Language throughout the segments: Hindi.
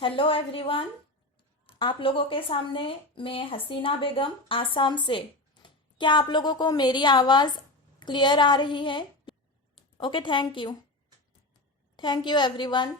Hello everyone. आप लोगों के सामने मैं हसीना बेगम आसाम से। क्या आप लोगों को मेरी आवाज़ क्लियर आ रही है? Okay, thank you everyone.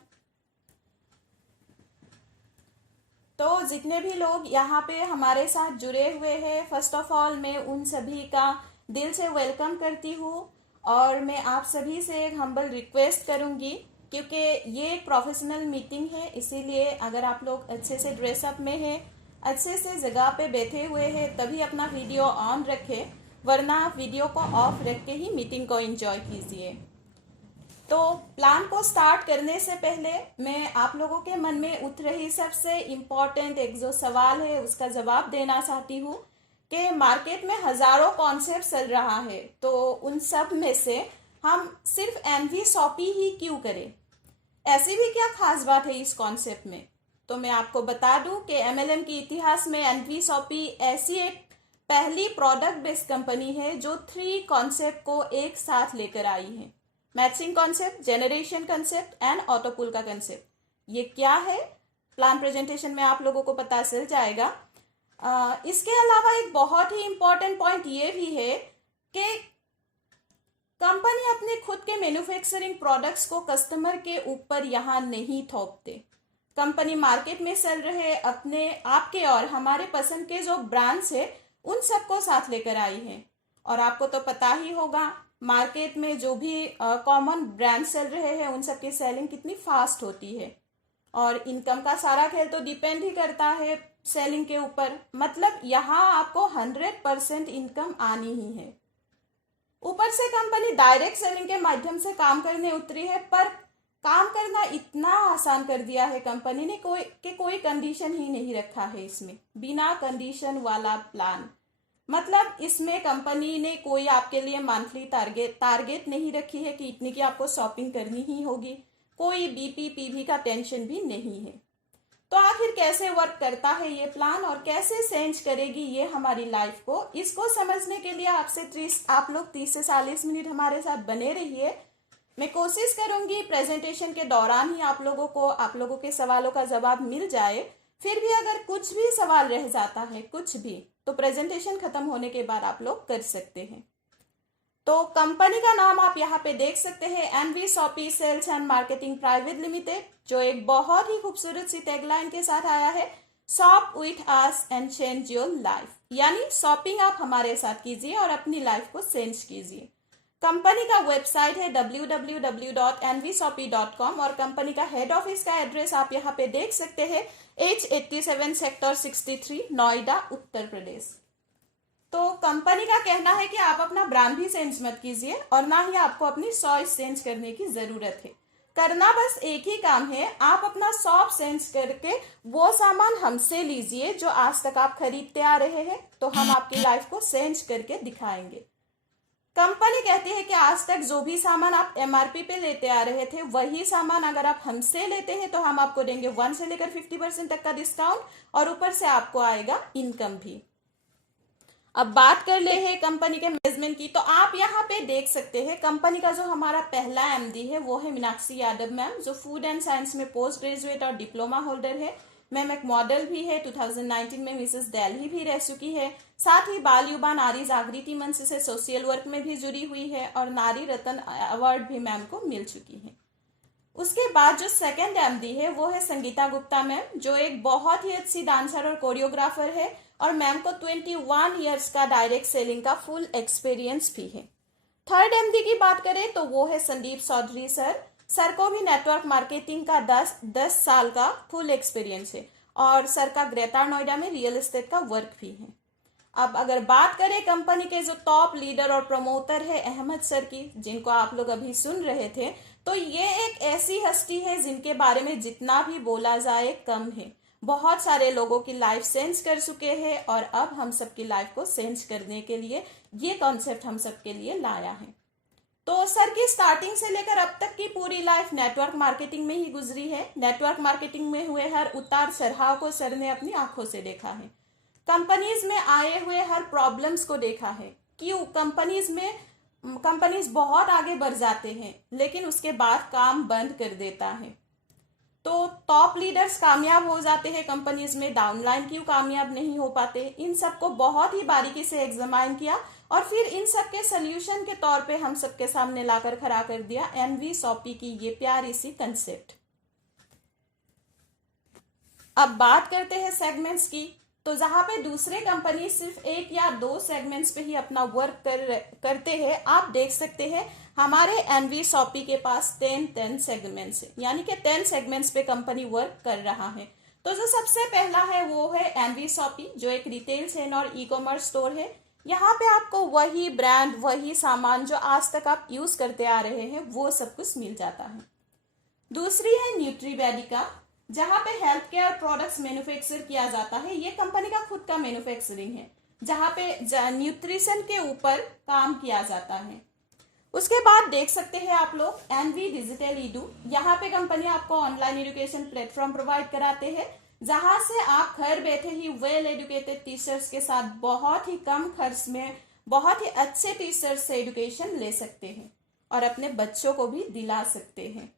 तो जितने भी लोग यहाँ पे हमारे साथ जुड़े हुए हैं, फर्स्ट ऑफ ऑल मैं उन सभी का दिल से वेलकम करती हूँ। और मैं आप सभी से एक हम्बल रिक्वेस्ट करूँगी, क्योंकि ये एक प्रोफेशनल मीटिंग है, इसीलिए अगर आप लोग अच्छे से ड्रेसअप में हैं, अच्छे से जगह पे बैठे हुए हैं, तभी अपना वीडियो ऑन रखें, वरना आप वीडियो को ऑफ रख के ही मीटिंग को एंजॉय कीजिए। तो प्लान को स्टार्ट करने से पहले मैं आप लोगों के मन में उठ रही सबसे इम्पोर्टेंट एक जो सवाल है उसका जवाब देना चाहती हूँ कि मार्केट में हजारों कॉन्सेप्ट चल रहा है, तो उन सब में से हम सिर्फ एनवी शॉपी ही क्यों करें? ऐसी भी क्या खास बात है इस कॉन्सेप्ट में? तो मैं आपको बता दूं कि एमएलएम के इतिहास में एनवी शॉपी ऐसी एक पहली प्रोडक्ट बेस्ड कंपनी है जो 3 कॉन्सेप्ट को एक साथ लेकर आई है। Matching concept, generation concept and ऑटोपुल का कॉन्सेप्ट। ये क्या है, प्लान प्रेजेंटेशन में आप लोगों को पता चल जाएगा। इसके अलावा एक बहुत ही इंपॉर्टेंट पॉइंट ये भी है कि कंपनी अपने खुद के मैन्युफैक्चरिंग प्रोडक्ट्स को कस्टमर के ऊपर यहाँ नहीं थोपते। कंपनी मार्केट में चल रहे अपने आपके और हमारे पसंद के जो ब्रांड्स है उन सबको साथ लेकर आई है। और आपको तो पता ही होगा मार्केट में जो भी कॉमन ब्रांड्स चल रहे हैं उन सबकी सेलिंग कितनी फास्ट होती है। और इनकम का सारा खेल तो डिपेंड ही करता है सेलिंग के ऊपर। मतलब यहाँ आपको 100% इनकम आनी ही है। ऊपर से कंपनी डायरेक्ट सेलिंग के माध्यम से काम करने उतरी है, पर काम करना इतना आसान कर दिया है कंपनी ने कोई कंडीशन ही नहीं रखा है इसमें, बिना कंडीशन वाला प्लान। मतलब इसमें कंपनी ने कोई आपके लिए मंथली टारगेट नहीं रखी है कि इतनी की आपको शॉपिंग करनी ही होगी। कोई बीपी पीवी का टेंशन भी नहीं है। तो आखिर कैसे वर्क करता है ये प्लान और कैसे चेंज करेगी ये हमारी लाइफ को, इसको समझने के लिए आप लोग 30 से 40 मिनट हमारे साथ बने रहिए। मैं कोशिश करूंगी प्रेजेंटेशन के दौरान ही आप लोगों के सवालों का जवाब मिल जाए। फिर भी अगर कुछ भी सवाल रह जाता है, कुछ भी, तो प्रेजेंटेशन खत्म होने के बाद आप लोग कर सकते हैं। तो कंपनी का नाम आप यहाँ पे देख सकते हैं, NV Shoppy Sales and marketing private limited, जो एक बहुत ही खूबसूरत सी टैगलाइन के साथ आया है, shop with us and change your life. यानी शॉपिंग आप हमारे साथ कीजिए और अपनी लाइफ को चेंज कीजिए। कंपनी का वेबसाइट है www.nvshopee.com और कंपनी का हेड ऑफिस का एड्रेस आप यहाँ पे देख सकते हैं, H87 सेक्टर 63 नोएडा उत्तर प्रदेश। तो कंपनी का कहना है कि आप अपना ब्रांड भी चेंज मत कीजिए और ना ही आपको अपनी चॉइस चेंज करने की जरूरत है। करना बस एक ही काम है, आप अपना शॉप चेंज करके वो सामान हमसे लीजिए जो आज तक आप खरीदते आ रहे हैं, तो हम आपकी लाइफ को चेंज करके दिखाएंगे। कंपनी कहती है कि आज तक जो भी सामान आप एमआरपी पे लेते आ रहे थे वही सामान अगर आप हमसे लेते हैं तो हम आपको देंगे 1 से लेकर 50% तक का डिस्काउंट और ऊपर से आपको आएगा इनकम भी। अब बात कर ले है कंपनी के मैनेजमेंट की, तो आप यहाँ पे देख सकते हैं कंपनी का जो हमारा पहला एमडी है वो है मीनाक्षी यादव मैम, जो फूड एंड साइंस में पोस्ट ग्रेजुएट और डिप्लोमा होल्डर है। मैम एक मॉडल भी है, 2019 में मिसेस दिल्ली भी रह चुकी है। साथ ही बाल युवा नारी जागृति मंच से सोशल वर्क में भी जुड़ी हुई है और नारी रत्न अवार्ड भी मैम को मिल चुकी है। उसके बाद जो सेकंड एमडी है वो है संगीता गुप्ता मैम, जो एक बहुत ही अच्छी डांसर और कोरियोग्राफर है और मैम को 21 इयर्स का डायरेक्ट सेलिंग का फुल एक्सपीरियंस भी है। थर्ड एमडी की बात करें तो वो है संदीप चौधरी सर को भी नेटवर्क मार्केटिंग का 10 साल का फुल एक्सपीरियंस है और सर का ग्रेटर नोएडा में रियल एस्टेट का वर्क भी है। अब अगर बात करें कंपनी के जो टॉप लीडर और प्रमोटर है अहमद सर की, जिनको आप लोग अभी सुन रहे थे, तो ये एक ऐसी हस्ती है जिनके बारे में जितना भी बोला जाए कम है। बहुत सारे लोगों की लाइफ चेंज कर चुके हैं और अब हम सबकी लाइफ को चेंज करने के लिए ये कॉन्सेप्ट हम सबके लिए लाया है। तो सर की स्टार्टिंग से लेकर अब तक की पूरी लाइफ नेटवर्क मार्केटिंग में ही गुजरी है। नेटवर्क मार्केटिंग में हुए हर उतार चढ़ाव को सर ने अपनी आंखों से देखा है। कंपनीज में आए हुए हर प्रॉब्लम्स को देखा है। क्यों कंपनीज बहुत आगे बढ़ जाते हैं लेकिन उसके बाद काम बंद कर देता है। तो टॉप लीडर्स कामयाब हो जाते हैं कंपनीज में, डाउनलाइन क्यों कामयाब नहीं हो पाते, इन सबको बहुत ही बारीकी से एग्जामाइन किया और फिर इन सब के सोल्यूशन के तौर पे हम सबके सामने लाकर खड़ा कर दिया एनवीएसओपी की ये प्यारी सी कंसेप्ट। अब बात करते हैं सेगमेंट्स की। तो जहां पे दूसरे कंपनी सिर्फ एक या दो सेगमेंट्स पे ही अपना वर्क करते हैं, आप देख सकते हैं हमारे एनवीएसओपी के पास 10 सेगमेंट्स है, यानी कि 10 सेगमेंट्स पे कंपनी वर्क कर रहा है। तो जो सबसे पहला है वो है एनवीएसओपी, जो एक रिटेल चेन और ई कॉमर्स स्टोर है। यहाँ पे आपको वही ब्रांड, वही सामान जो आज तक आप यूज करते आ रहे हैं वो सब कुछ मिल जाता है। दूसरी है न्यूट्रीवेडिका, जहां पे हेल्थ केयर प्रोडक्ट्स मैन्युफैक्चर किया जाता है। ये कंपनी का खुद का मैन्युफैक्चरिंग है, जहां पे न्यूट्रिशन के ऊपर काम किया जाता है। उसके बाद देख सकते हैं आप लोग एनवी डिजिटल ईडू। यहाँ पे कंपनी आपको ऑनलाइन एजुकेशन प्लेटफॉर्म प्रोवाइड कराते हैं, जहां से आप घर बैठे ही वेल एजुकेटेड टीचर्स के साथ बहुत ही कम खर्च में बहुत ही अच्छे टीचर्स से एजुकेशन ले सकते हैं और अपने बच्चों को भी दिला सकते हैं।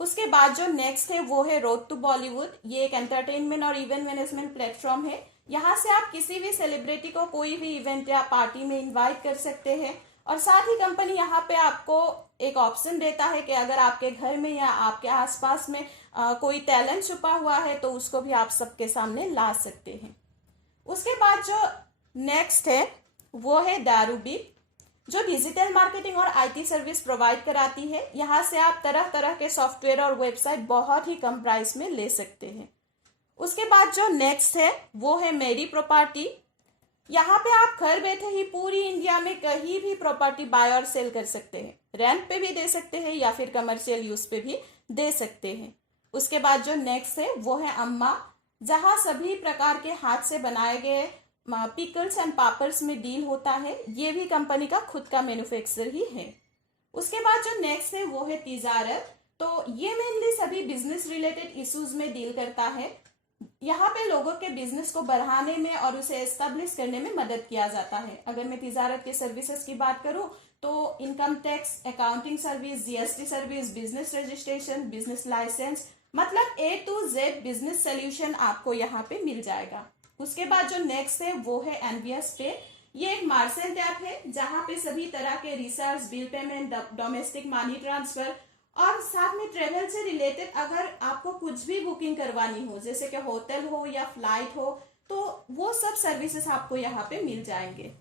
उसके बाद जो नेक्स्ट है वो है रोड टू बॉलीवुड। ये एक एंटरटेनमेंट और इवेंट मैनेजमेंट प्लेटफॉर्म है। यहाँ से आप किसी भी सेलिब्रिटी को कोई भी इवेंट या पार्टी में इनवाइट कर सकते हैं और साथ ही कंपनी यहाँ पे आपको एक ऑप्शन देता है कि अगर आपके घर में या आपके आसपास में कोई टैलेंट छुपा हुआ है तो उसको भी आप सबके सामने ला सकते हैं। उसके बाद जो नेक्स्ट है वो है दारूबी, जो डिजिटल मार्केटिंग और आईटी सर्विस प्रोवाइड कराती है। यहाँ से आप तरह तरह के सॉफ्टवेयर और वेबसाइट बहुत ही कम प्राइस में ले सकते हैं। उसके बाद जो नेक्स्ट है वो है मेरी प्रॉपर्टी। यहाँ पे आप घर बैठे ही पूरी इंडिया में कहीं भी प्रॉपर्टी बाय और सेल कर सकते हैं। रेंट पे भी दे सकते हैं या फिर कमर्शियल यूज पे भी दे सकते हैं। उसके बाद जो नेक्स्ट है वो है अम्मा, जहाँ सभी प्रकार के हाथ से बनाए गए पिकल्स एंड पापर्स में डील होता है। ये भी कंपनी का खुद का मैन्युफैक्चर ही है। उसके बाद जो नेक्स्ट है वो है तिजारत। तो ये मेनली सभी बिजनेस रिलेटेड इश्यूज में डील करता है। यहाँ पे लोगों के बिजनेस को बढ़ाने में और उसे एस्टेब्लिश करने में मदद किया जाता है। अगर मैं तिजारत के सर्विसेज की बात करूँ तो income tax, accounting service, GST service, business registration, business licence, मतलब A to Z business solution आपको यहाँ पे मिल जाएगा। उसके बाद जो नेक्स्ट है वो है एनवीएस पे। ये एक मार्चेंट ऐप है जहाँ पे सभी तरह के recharge, bill payment, domestic money transfer और साथ में ट्रेवल से रिलेटेड अगर आपको कुछ भी बुकिंग करवानी हो, जैसे कि होटल हो या फ्लाइट हो, तो वो सब सर्विसेज आपको यहाँ पे मिल जाएंगे।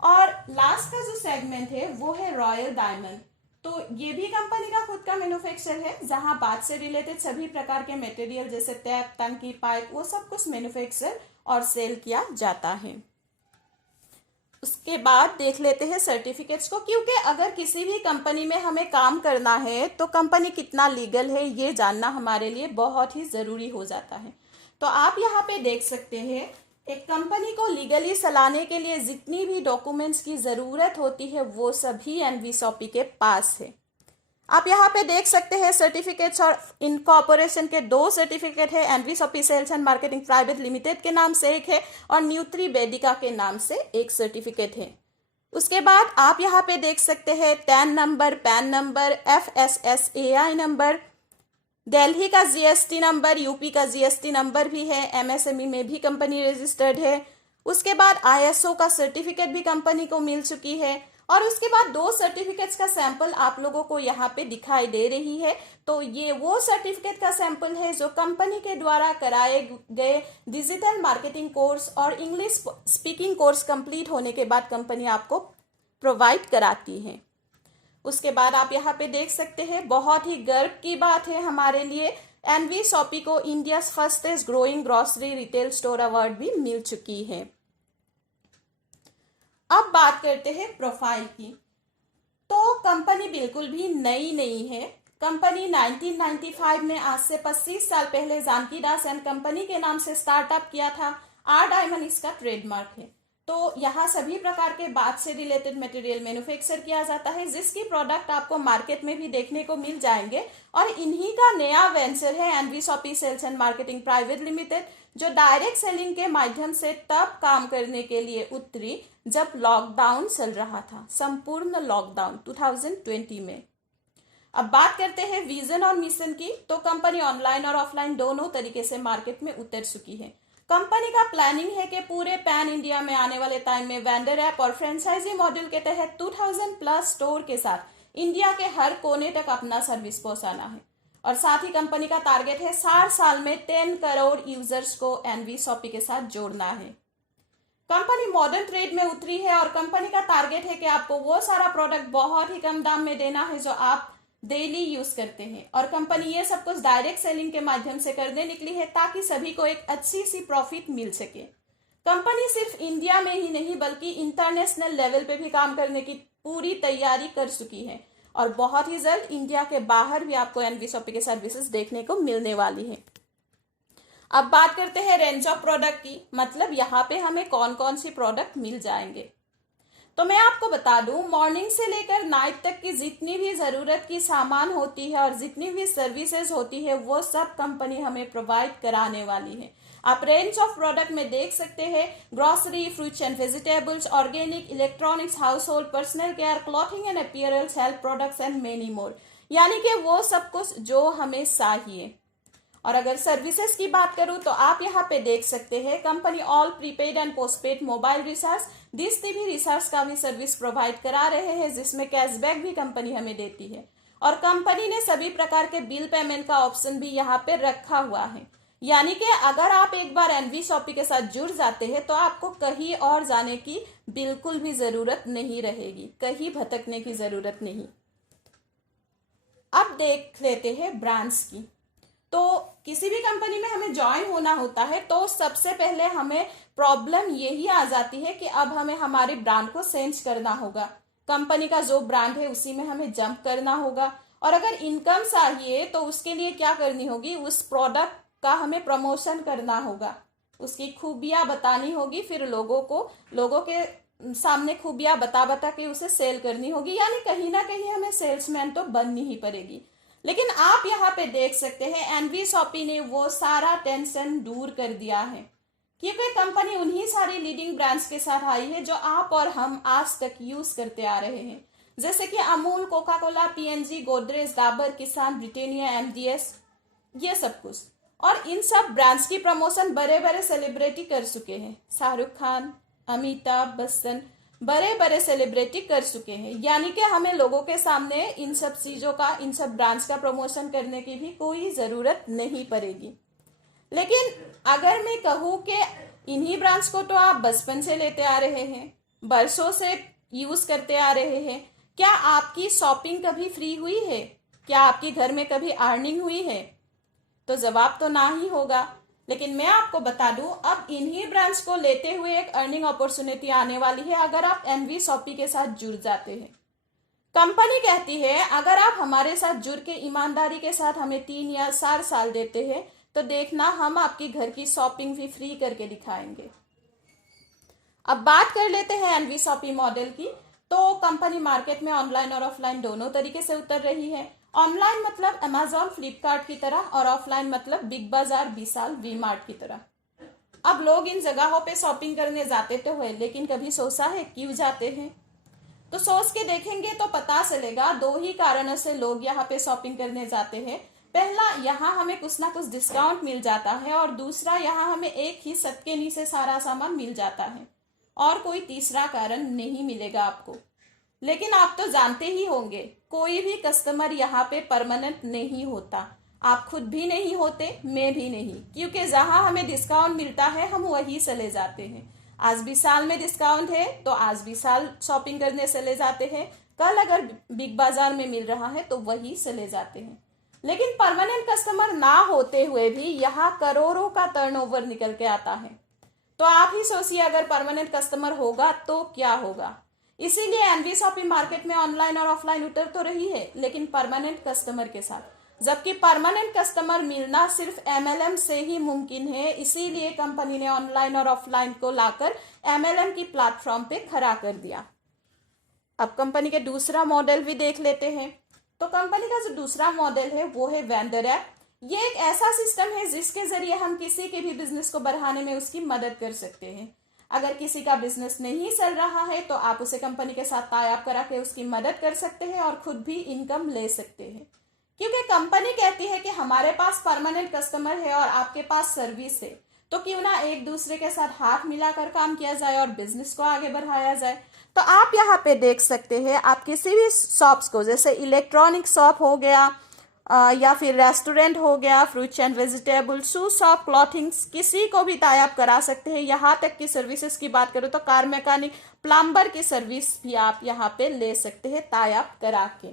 और लास्ट का जो सेगमेंट है वो है रॉयल डायमंड। तो ये भी कंपनी का खुद का मैन्युफैक्चर है, जहां बात से रिलेटेड सभी प्रकार के मटेरियल जैसे टैप, टंकी, पाइप, वो सब कुछ मैन्युफैक्चर और सेल किया जाता है। उसके बाद देख लेते हैं सर्टिफिकेट्स को, क्योंकि अगर किसी भी कंपनी में हमें काम करना है तो कंपनी कितना लीगल है ये जानना हमारे लिए बहुत ही जरूरी हो जाता है। तो आप यहाँ पे देख सकते हैं एक कंपनी को लीगली चलाने के लिए जितनी भी डॉक्यूमेंट्स की जरूरत होती है वो सभी एनवीएसओपी के पास है। आप यहाँ पे देख सकते हैं सर्टिफिकेट्स और इनकॉर्पोरेशन के 2 सर्टिफिकेट है। NVSOP sales and marketing private limited के नाम से एक है और न्यूट्रीवेडिका के नाम से एक सर्टिफिकेट है। उसके बाद आप यहाँ पे देख सकते हैं tan number, pan number, FSSAI number, Delhi का जीएसटी नंबर, यूपी का जीएसटी नंबर भी है, एमएसएमई में भी कंपनी रजिस्टर्ड है। उसके बाद ISO का सर्टिफिकेट भी कंपनी को मिल चुकी है और उसके बाद 2 सर्टिफिकेट्स का सैंपल आप लोगों को यहाँ पे दिखाई दे रही है। तो ये वो सर्टिफिकेट का सैंपल है जो कंपनी के द्वारा कराए गए डिजिटल मार्केटिंग कोर्स और इंग्लिश स्पीकिंग कोर्स कंप्लीट होने के बाद कंपनी आपको प्रोवाइड कराती है। उसके बाद आप यहाँ पे देख सकते हैं बहुत ही गर्व की बात है हमारे लिए, एनवीएसओपी को India fastest growing grocery retail store award भी मिल चुकी है। अब बात करते हैं प्रोफाइल की। तो कंपनी बिल्कुल भी नई नहीं है। कंपनी 1995 में आज से 25 साल पहले जानकी दास एंड कंपनी के नाम से स्टार्टअप किया था। आर डायमंड इसका ट्रेडमार्क है। तो यहाँ सभी प्रकार के बात से रिलेटेड मटेरियल मैन्युफैक्चर किया जाता है, जिसकी प्रोडक्ट आपको मार्केट में भी देखने को मिल जाएंगे। और इन्हीं का नया वेंचर है NVSOP sales and marketing private limited, जो डायरेक्ट सेलिंग के माध्यम से तब काम करने के लिए उतरी जब लॉकडाउन चल रहा था, संपूर्ण लॉकडाउन 2020 में। अब बात करते हैं विजन और मिशन की। तो कंपनी ऑनलाइन और ऑफलाइन दोनों तरीके से मार्केट में उतर चुकी है। कंपनी का प्लानिंग है कि पूरे पैन इंडिया में आने वाले टाइम में वेंडर ऐप और फ्रेंचाइजी मॉडल के तहत 2000 प्लस स्टोर के साथ इंडिया के हर कोने तक अपना सर्विस पहुंचाना है। और साथ ही कंपनी का टारगेट है 60 साल में 10 करोड़ यूजर्स को एनवी शॉपी के साथ जोड़ना है। कंपनी मॉडर्न ट्रेड में उतरी है और कंपनी का टारगेट है कि आपको वो सारा प्रोडक्ट बहुत ही कम दाम में देना है जो आप डेली यूज करते हैं। और कंपनी ये सब कुछ डायरेक्ट सेलिंग के माध्यम से करने निकली है ताकि सभी को एक अच्छी सी प्रॉफिट मिल सके। कंपनी सिर्फ इंडिया में ही नहीं बल्कि इंटरनेशनल लेवल पे भी काम करने की पूरी तैयारी कर चुकी है और बहुत ही जल्द इंडिया के बाहर भी आपको एनवी शॉपी के सर्विसेज देखने को मिलने वाली है। अब बात करते हैं रेंज ऑफ प्रोडक्ट की, मतलब यहाँ पे हमें कौन कौन सी प्रोडक्ट मिल जाएंगे। तो मैं आपको बता दूं, मॉर्निंग से लेकर नाइट तक की जितनी भी जरूरत की सामान होती है और जितनी भी सर्विसेज होती है वो सब कंपनी हमें प्रोवाइड कराने वाली है। आप रेंज ऑफ प्रोडक्ट में देख सकते हैं grocery, fruits and vegetables, organic, electronics, house hold, personal care, clothing and appearance, health products and many more, यानी कि वो सब कुछ जो हमें चाहिए। और अगर सर्विसेज की बात करूं तो आप यहाँ पे देख सकते हैं company all prepaid and postpaid mobile recharge, dish TV recharge का भी सर्विस प्रोवाइड करा रहे हैं जिसमें कैशबैक भी कंपनी हमें देती है। और कंपनी ने सभी प्रकार के बिल पेमेंट का ऑप्शन भी यहाँ पे रखा हुआ है, यानी कि अगर आप एक बार एनवी शॉपी के साथ जुड़ जाते हैं तो आपको कहीं और जाने की बिल्कुल भी जरूरत नहीं रहेगी, कहीं भटकने की जरूरत नहीं। अब देख लेते हैं ब्रांड्स की। तो किसी भी कंपनी में हमें ज्वाइन होना होता है तो सबसे पहले हमें प्रॉब्लम यही आ जाती है कि अब हमें हमारे ब्रांड को चेंज करना होगा। कंपनी का जो ब्रांड है उसी में हमें जंप करना होगा। और अगर इनकम चाहिए तो उसके लिए क्या करनी होगी, उस प्रोडक्ट का हमें प्रमोशन करना होगा, उसकी खूबियां बतानी होगी, फिर लोगों के सामने खूबियां बता बता के उसे सेल करनी होगी, यानी कहीं ना कहीं हमें सेल्समैन तो बननी ही पड़ेगी। लेकिन आप यहाँ पे देख सकते हैं एनवी शॉपी ने वो सारा टेंशन दूर कर दिया है, क्योंकि कंपनी उन्हीं सारी लीडिंग ब्रांड्स के साथ आई है जो आप और हम आज तक यूज करते आ रहे हैं, जैसे कि Amul, Coca Cola, PNG, Godrej, Dabur, किसान, ब्रिटानिया, एमडीएस, ये सब कुछ। और इन सब ब्रांड्स की प्रमोशन बड़े बड़े सेलिब्रिटी कर चुके हैं, शाहरुख खान, अमिताभ बच्चन, बड़े बड़े सेलिब्रिटी कर चुके हैं, यानी कि हमें लोगों के सामने इन सब चीजों का, इन सब ब्रांड्स का प्रमोशन करने की भी कोई जरूरत नहीं पड़ेगी। लेकिन अगर मैं कहूँ कि इन्हीं ब्रांड्स को तो आप बचपन से लेते आ रहे हैं, बरसों से यूज करते आ रहे हैं, क्या आपकी शॉपिंग कभी फ्री हुई है? क्या आपके घर में कभी अर्निंग हुई है? तो जवाब तो ना ही होगा। लेकिन मैं आपको बता दूं, अब इन्हीं ब्रांड्स को लेते हुए एक अर्निंग अपॉर्चुनिटी आने वाली है अगर आप एनवी शॉपी के साथ जुड़ जाते हैं। कंपनी कहती है अगर आप हमारे साथ जुड़ के ईमानदारी के साथ हमें 3 या 4 साल देते हैं तो देखना हम आपकी घर की शॉपिंग भी फ्री करके दिखाएंगे। अब बात कर लेते हैं एनवी शॉपी मॉडल की। तो कंपनी मार्केट में ऑनलाइन और ऑफलाइन दोनों तरीके से उतर रही है। ऑनलाइन मतलब अमेजॉन, फ्लिपकार्ट की तरह, और ऑफलाइन मतलब बिग बाजार, विशाल, वी मार्ट की तरह। अब लोग इन जगहों पे शॉपिंग करने जाते तो है, लेकिन कभी सोचा है क्यों जाते हैं? तो सोच के देखेंगे तो पता चलेगा 2 ही कारणों से लोग यहाँ पे शॉपिंग करने जाते हैं। पहला, यहाँ हमें कुछ ना कुछ डिस्काउंट मिल जाता है, और दूसरा, यहाँ हमें एक ही छत के नीचे सारा सामान मिल जाता है, और कोई तीसरा कारण नहीं मिलेगा आपको। लेकिन आप तो जानते ही होंगे कोई भी कस्टमर यहाँ पे परमानेंट नहीं होता, आप खुद भी नहीं होते, मैं भी नहीं, क्योंकि जहां हमें डिस्काउंट मिलता है हम वही चले जाते हैं। आज विशाल में डिस्काउंट है तो आज विशाल शॉपिंग करने चले जाते हैं, कल अगर बिग बाजार में मिल रहा है तो वही चले जाते हैं। लेकिन परमानेंट कस्टमर ना होते हुए भी यहाँ करोड़ों का टर्नओवर निकल के आता है। तो आप ही सोचिए अगर परमानेंट कस्टमर होगा तो क्या होगा। इसीलिए एनवी शॉपी मार्केट में ऑनलाइन और ऑफलाइन उतर तो रही है, लेकिन परमानेंट कस्टमर के साथ, जबकि परमानेंट कस्टमर मिलना सिर्फ एमएलएम से ही मुमकिन है। इसीलिए कंपनी ने ऑनलाइन और ऑफलाइन को लाकर एमएलएम की प्लेटफॉर्म पे खड़ा कर दिया। अब कंपनी के दूसरा मॉडल भी देख लेते हैं। तो कंपनी का जो दूसरा मॉडल है वो है वेंडर ऐप। ये एक ऐसा सिस्टम है जिसके जरिए हम किसी के भी बिजनेस को बढ़ाने में उसकी मदद कर सकते हैं। अगर किसी का बिजनेस नहीं चल रहा है तो आप उसे कंपनी के साथ टाई अप करा के उसकी मदद कर सकते हैं और खुद भी इनकम ले सकते हैं, क्योंकि कंपनी कहती है कि हमारे पास परमानेंट कस्टमर है और आपके पास सर्विस है, तो क्यों ना एक दूसरे के साथ हाथ मिलाकर काम किया जाए और बिजनेस को आगे बढ़ाया जाए। तो आप यहाँ पे देख सकते हैं, आप किसी भी शॉप्स को, जैसे इलेक्ट्रॉनिक शॉप हो गया या फिर रेस्टोरेंट हो गया, fruits and vegetable, shoe shop, clothings, किसी को भी टाई अप करा सकते हैं। यहाँ तक कि सर्विसेज की बात करूँ तो कार मैकेनिक, प्लम्बर की सर्विस भी आप यहाँ पे ले सकते हैं टाई अप करा के।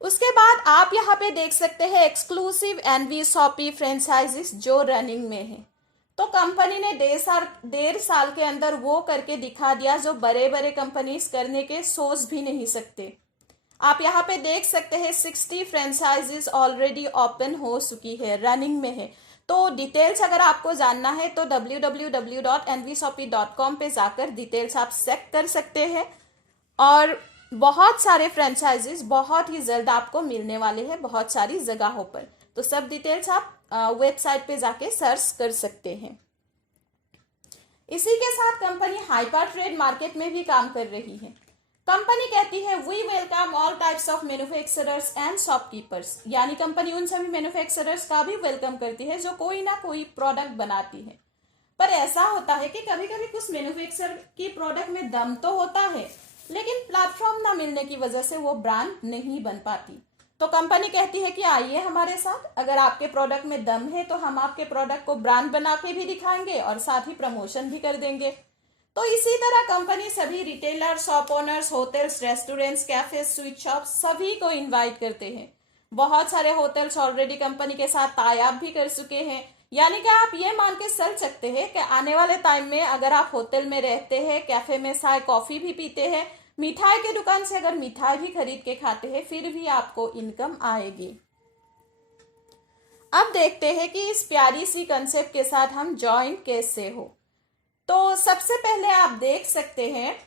उसके बाद आप यहाँ पे देख सकते हैं एक्सक्लूसिव एनवी शॉपी फ्रेंचाइजीज जो रनिंग में है। तो कंपनी ने 1.5 साल के अंदर वो करके दिखा दिया जो बड़े बड़े कंपनीज करने के सोच भी नहीं सकते। आप यहाँ पे देख सकते हैं 60 फ्रेंचाइजीज ऑलरेडी ओपन हो चुकी है, रनिंग में है। तो डिटेल्स अगर आपको जानना है तो www.nvshopee.com पे जाकर डिटेल्स आप चेक कर सकते हैं और बहुत सारे फ्रेंचाइजीज बहुत ही जल्द आपको मिलने वाले हैं बहुत सारी जगहों पर। तो सब डिटेल्स आप वेबसाइट पे जाके सर्च कर सकते हैं। इसी के साथ कंपनी हाइपर ट्रेड मार्केट में भी काम कर रही है। कंपनी कहती है we welcome all types of manufacturers and shopkeepers, यानी कंपनी उन सभी मैन्युफैक्चरर्स का भी वेलकम करती है जो कोई ना कोई प्रोडक्ट बनाती है। पर ऐसा होता है कि कभी कभी कुछ मैन्युफैक्चर की प्रोडक्ट में दम तो होता है, लेकिन प्लेटफॉर्म ना मिलने की वजह से वो ब्रांड नहीं बन पाती। तो कंपनी कहती है कि आइए हमारे साथ, अगर आपके प्रोडक्ट में दम है तो हम आपके प्रोडक्ट को ब्रांड बना के भी दिखाएंगे और साथ ही प्रमोशन भी कर देंगे। तो इसी तरह कंपनी सभी retailer, shop owners, hotels, restaurants, cafe, sweet shop सभी को इनवाइट करते हैं। बहुत सारे होटल्स ऑलरेडी कंपनी के साथ टाई अप भी कर चुके हैं, यानी कि आप ये मान के चल सकते हैं कि आने वाले टाइम में अगर आप होटल में रहते हैं, कैफे में चाय कॉफी भी पीते हैं, मिठाई की दुकान से अगर मिठाई भी खरीद के खाते हैं, फिर भी आपको इनकम आएगी। अब देखते हैं कि इस प्यारी सी कंसेप्ट के साथ हम ज्वाइन कैसे हो। तो सबसे पहले आप देख सकते हैं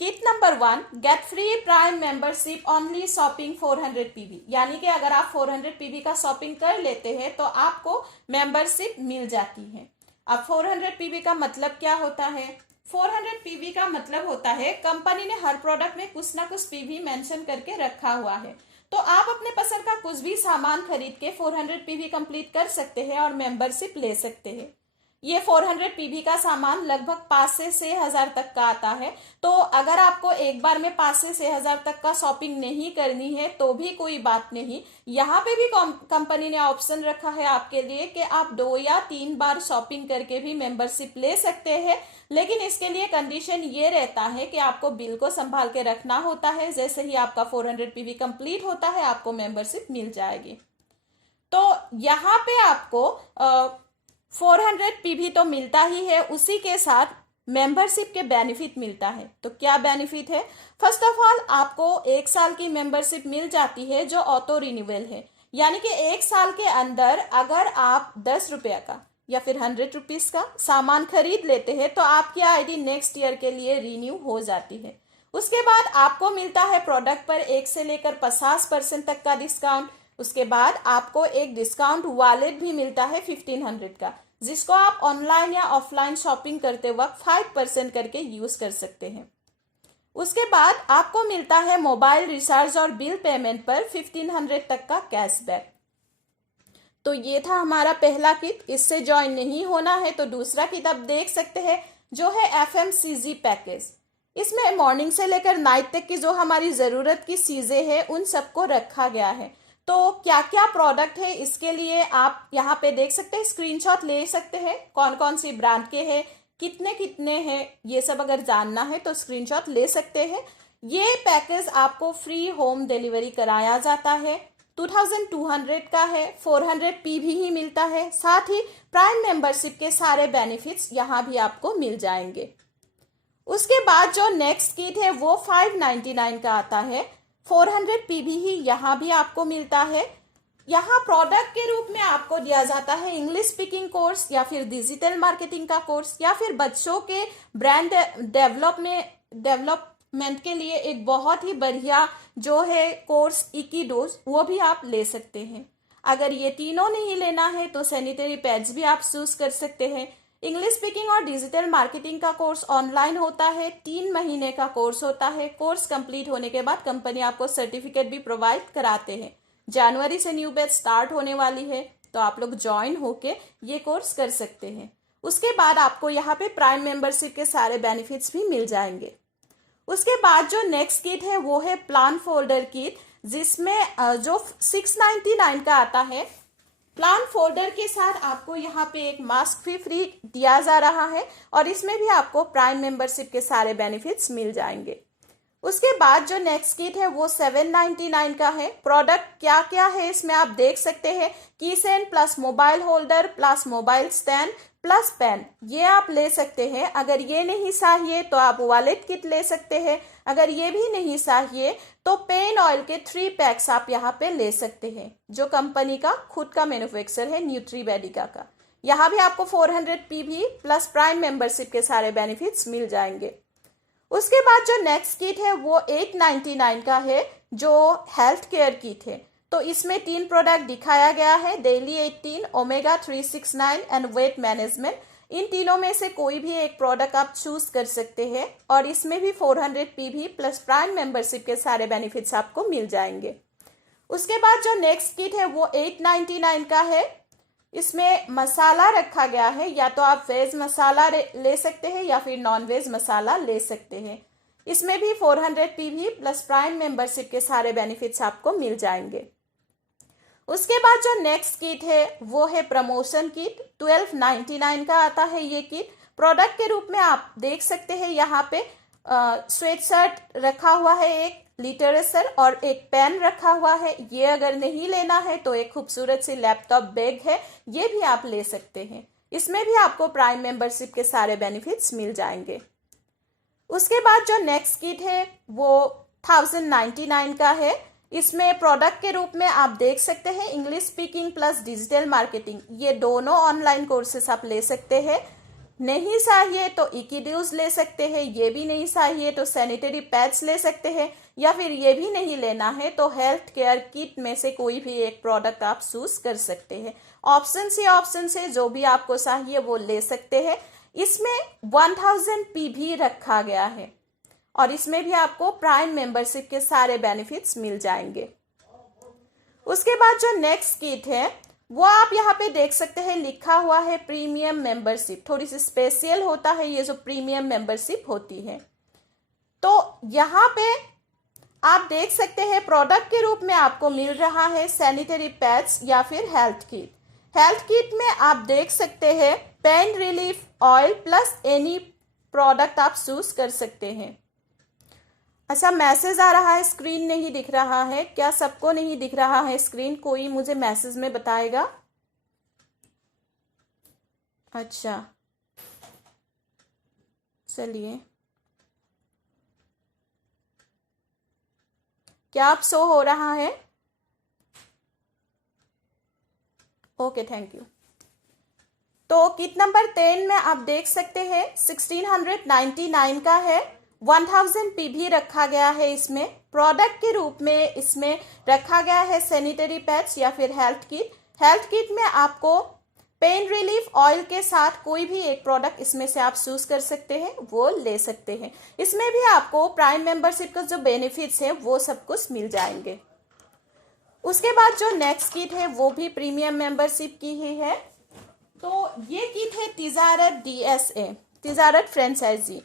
kit number 1, get free prime membership only shopping 400 PV, यानी कि अगर आप 400 पीवी का शॉपिंग कर लेते हैं तो आपको मेंबरशिप मिल जाती है। अब 400 पीवी का मतलब क्या होता है? 400 पीवी का मतलब होता है कंपनी ने हर प्रोडक्ट में कुछ ना कुछ पीवी मेंशन करके रखा हुआ है। तो आप अपने पसंद का कुछ भी सामान खरीद के 400 पीवी कंप्लीट कर सकते हैं और मेंबरशिप ले सकते हैं। ये 400 पीवी का सामान लगभग 5 से 6,000 तक का आता है। तो अगर आपको एक बार में 5 से 6,000 तक का शॉपिंग नहीं करनी है तो भी कोई बात नहीं, यहाँ पे भी कंपनी ने ऑप्शन रखा है आपके लिए कि आप 2 या 3 बार शॉपिंग करके भी मेंबरशिप ले सकते हैं। लेकिन इसके लिए कंडीशन ये रहता है कि आपको बिल को संभाल के रखना होता है। जैसे ही आपका 400 पीवी कंप्लीट होता है आपको मेंबरशिप मिल जाएगी। तो यहाँ पे आपको 400 पीवी तो मिलता ही है, उसी के साथ मेंबरशिप के बेनिफिट मिलता है। तो क्या बेनिफिट है? फर्स्ट ऑफ ऑल आपको 1 साल की मेंबरशिप मिल जाती है जो ऑटो रिन्यूअल है, यानी कि 1 साल के अंदर अगर आप 10 रुपया का या फिर 100 रुपीज का सामान खरीद लेते हैं तो आपकी आईडी नेक्स्ट ईयर के लिए रिन्यू हो जाती है। उसके बाद आपको मिलता है प्रोडक्ट पर 1 से लेकर 50% तक का डिस्काउंट। उसके बाद आपको एक डिस्काउंट वॉलेट भी मिलता है 1500 का, जिसको आप ऑनलाइन या ऑफलाइन शॉपिंग करते वक्त 5% करके यूज कर सकते हैं। उसके बाद आपको मिलता है मोबाइल रिचार्ज और बिल पेमेंट पर 1500 तक का कैशबैक। तो ये था हमारा पहला किट। इससे ज्वाइन नहीं होना है तो दूसरा किट आप देख सकते हैं जो है FMCG पैकेज। इसमें मॉर्निंग से लेकर नाइट तक की जो हमारी जरूरत की चीजें हैं उन सबको रखा गया है। तो क्या क्या प्रोडक्ट है इसके लिए आप यहाँ पे देख सकते हैं, स्क्रीनशॉट ले सकते हैं, कौन कौन सी ब्रांड के हैं, कितने कितने हैं, ये सब अगर जानना है तो स्क्रीनशॉट ले सकते हैं। ये पैकेज आपको फ्री होम डिलीवरी कराया जाता है, 2200 का है, 400 पीवी ही मिलता है, साथ ही प्राइम मेंबरशिप के सारे बेनिफिट्स यहाँ भी आपको मिल जाएंगे। उसके बाद जो नेक्स्ट किट है वो 599 का आता है, 400 पीवी ही यहाँ भी आपको मिलता है। यहाँ प्रोडक्ट के रूप में आपको दिया जाता है इंग्लिश स्पीकिंग कोर्स या फिर डिजिटल मार्केटिंग का कोर्स या फिर बच्चों के ब्रांड डेवलपमेंट के लिए एक बहुत ही बढ़िया जो है कोर्स इकीडोज, वो भी आप ले सकते हैं। अगर ये तीनों नहीं लेना है तो सैनिटरी पैड्स भी आप चूज कर सकते हैं। इंग्लिश स्पीकिंग और डिजिटल मार्केटिंग का कोर्स ऑनलाइन होता है, 3 महीने का कोर्स होता है। कोर्स कंप्लीट होने के बाद कंपनी आपको सर्टिफिकेट भी प्रोवाइड कराते हैं। जनवरी से न्यू बैच स्टार्ट होने वाली है, तो आप लोग ज्वाइन होके ये कोर्स कर सकते हैं। उसके बाद आपको यहाँ पे प्राइम मेंबरशिप के सारे बेनिफिट्स भी मिल जाएंगे। उसके बाद जो नेक्स्ट किट है वो है प्लान फोल्डर किट, जिसमें जो 699 का आता है। प्लान फोल्डर के साथ आपको यहाँ पे एक मास्क भी फ्री दिया जा रहा है और इसमें भी आपको प्राइम मेंबरशिप के सारे बेनिफिट्स मिल जाएंगे। उसके बाद जो नेक्स्ट किट है वो 799 का है। प्रोडक्ट क्या क्या है इसमें आप देख सकते हैं, key chain plus mobile holder plus mobile stand plus pen, ये आप ले सकते हैं। अगर ये नहीं चाहिए तो आप वॉलेट किट ले सकते हैं। अगर ये भी नहीं चाहिए तो पेन ऑयल के 3 पैक्स आप यहाँ पे ले सकते हैं, जो कंपनी का खुद का मैन्युफैक्चर है न्यूट्रीवेडिका का। यहाँ भी आपको 400 PV प्लस प्राइम मेंबरशिप के सारे बेनिफिट्स मिल जाएंगे। उसके बाद जो नेक्स्ट किट है वो 899 का है, जो हेल्थ केयर किट है। तो इसमें 3 प्रोडक्ट दिखाया गया है, daily 18, omega 369 and weight management. इन तीनों में से कोई भी एक प्रोडक्ट आप चूज कर सकते हैं और इसमें भी 400 PV प्लस प्राइम मेंबरशिप के सारे बेनिफिट्स आपको मिल जाएंगे। उसके बाद जो नेक्स्ट किट है वो 899 का है। इसमें मसाला रखा गया है, या तो आप वेज मसाला ले सकते हैं या फिर नॉन वेज मसाला ले सकते हैं। इसमें भी 400 PV प्लस प्राइम मेंबरशिप के सारे बेनिफिट्स आपको मिल जाएंगे। उसके बाद जो नेक्स्ट किट है वो है प्रमोशन किट, 1299 का आता है ये किट। प्रोडक्ट के रूप में आप देख सकते हैं यहाँ पे स्वेट शर्ट रखा हुआ है, एक लिटरेचर और एक पेन रखा हुआ है। ये अगर नहीं लेना है तो एक खूबसूरत सी लैपटॉप बैग है, ये भी आप ले सकते हैं। इसमें भी आपको प्राइम मेंबरशिप के सारे बेनिफिट्स मिल जाएंगे। उसके बाद जो नेक्स्ट किट है वो 1099 का है। इसमें प्रोडक्ट के रूप में आप देख सकते हैं English speaking plus digital marketing, ये दोनों ऑनलाइन कोर्सेस आप ले सकते हैं। नहीं चाहिए तो इक्विड्यूज ले सकते हैं, ये भी नहीं चाहिए तो सैनिटरी पैड्स ले सकते हैं, या फिर ये भी नहीं लेना है तो हेल्थ केयर किट में से कोई भी एक प्रोडक्ट आप चूज कर सकते हैं। ऑप्शन से जो भी आपको चाहिए वो ले सकते हैं। इसमें 1000 PV रखा गया है और इसमें भी आपको प्राइम मेंबरशिप के सारे बेनिफिट्स मिल जाएंगे। उसके बाद जो नेक्स्ट किट है वो आप यहाँ पे देख सकते हैं, लिखा हुआ है प्रीमियम मेंबरशिप। थोड़ी सी स्पेशल होता है ये जो प्रीमियम मेंबरशिप होती है। तो यहाँ पे आप देख सकते हैं प्रोडक्ट के रूप में आपको मिल रहा है सैनिटरी पैड्स या फिर हेल्थ किट। हेल्थ किट में आप देख सकते हैं pain relief oil plus any product आप चूज कर सकते हैं। अच्छा, मैसेज आ रहा है, स्क्रीन नहीं दिख रहा है। क्या सबको नहीं दिख रहा है स्क्रीन? कोई मुझे मैसेज में बताएगा। अच्छा चलिए, क्या आप शो हो रहा है? Okay, thank you. तो किट नंबर 10 में आप देख सकते हैं 1699 का है। 1000 PV रखा गया है। इसमें प्रोडक्ट के रूप में इसमें रखा गया है सैनिटरी पैड्स या फिर हेल्थ किट। हेल्थ किट में आपको पेन रिलीफ ऑयल के साथ कोई भी एक प्रोडक्ट इसमें से आप चूज कर सकते हैं, वो ले सकते हैं। इसमें भी आपको प्राइम मेंबरशिप का जो बेनिफिट्स है वो सब कुछ मिल जाएंगे। उसके बाद जो नेक्स्ट किट है वो भी प्रीमियम मेंबरशिप की ही है। तो ये किट है तिजारत DSA, तिजारत फ्रेंचाइजी,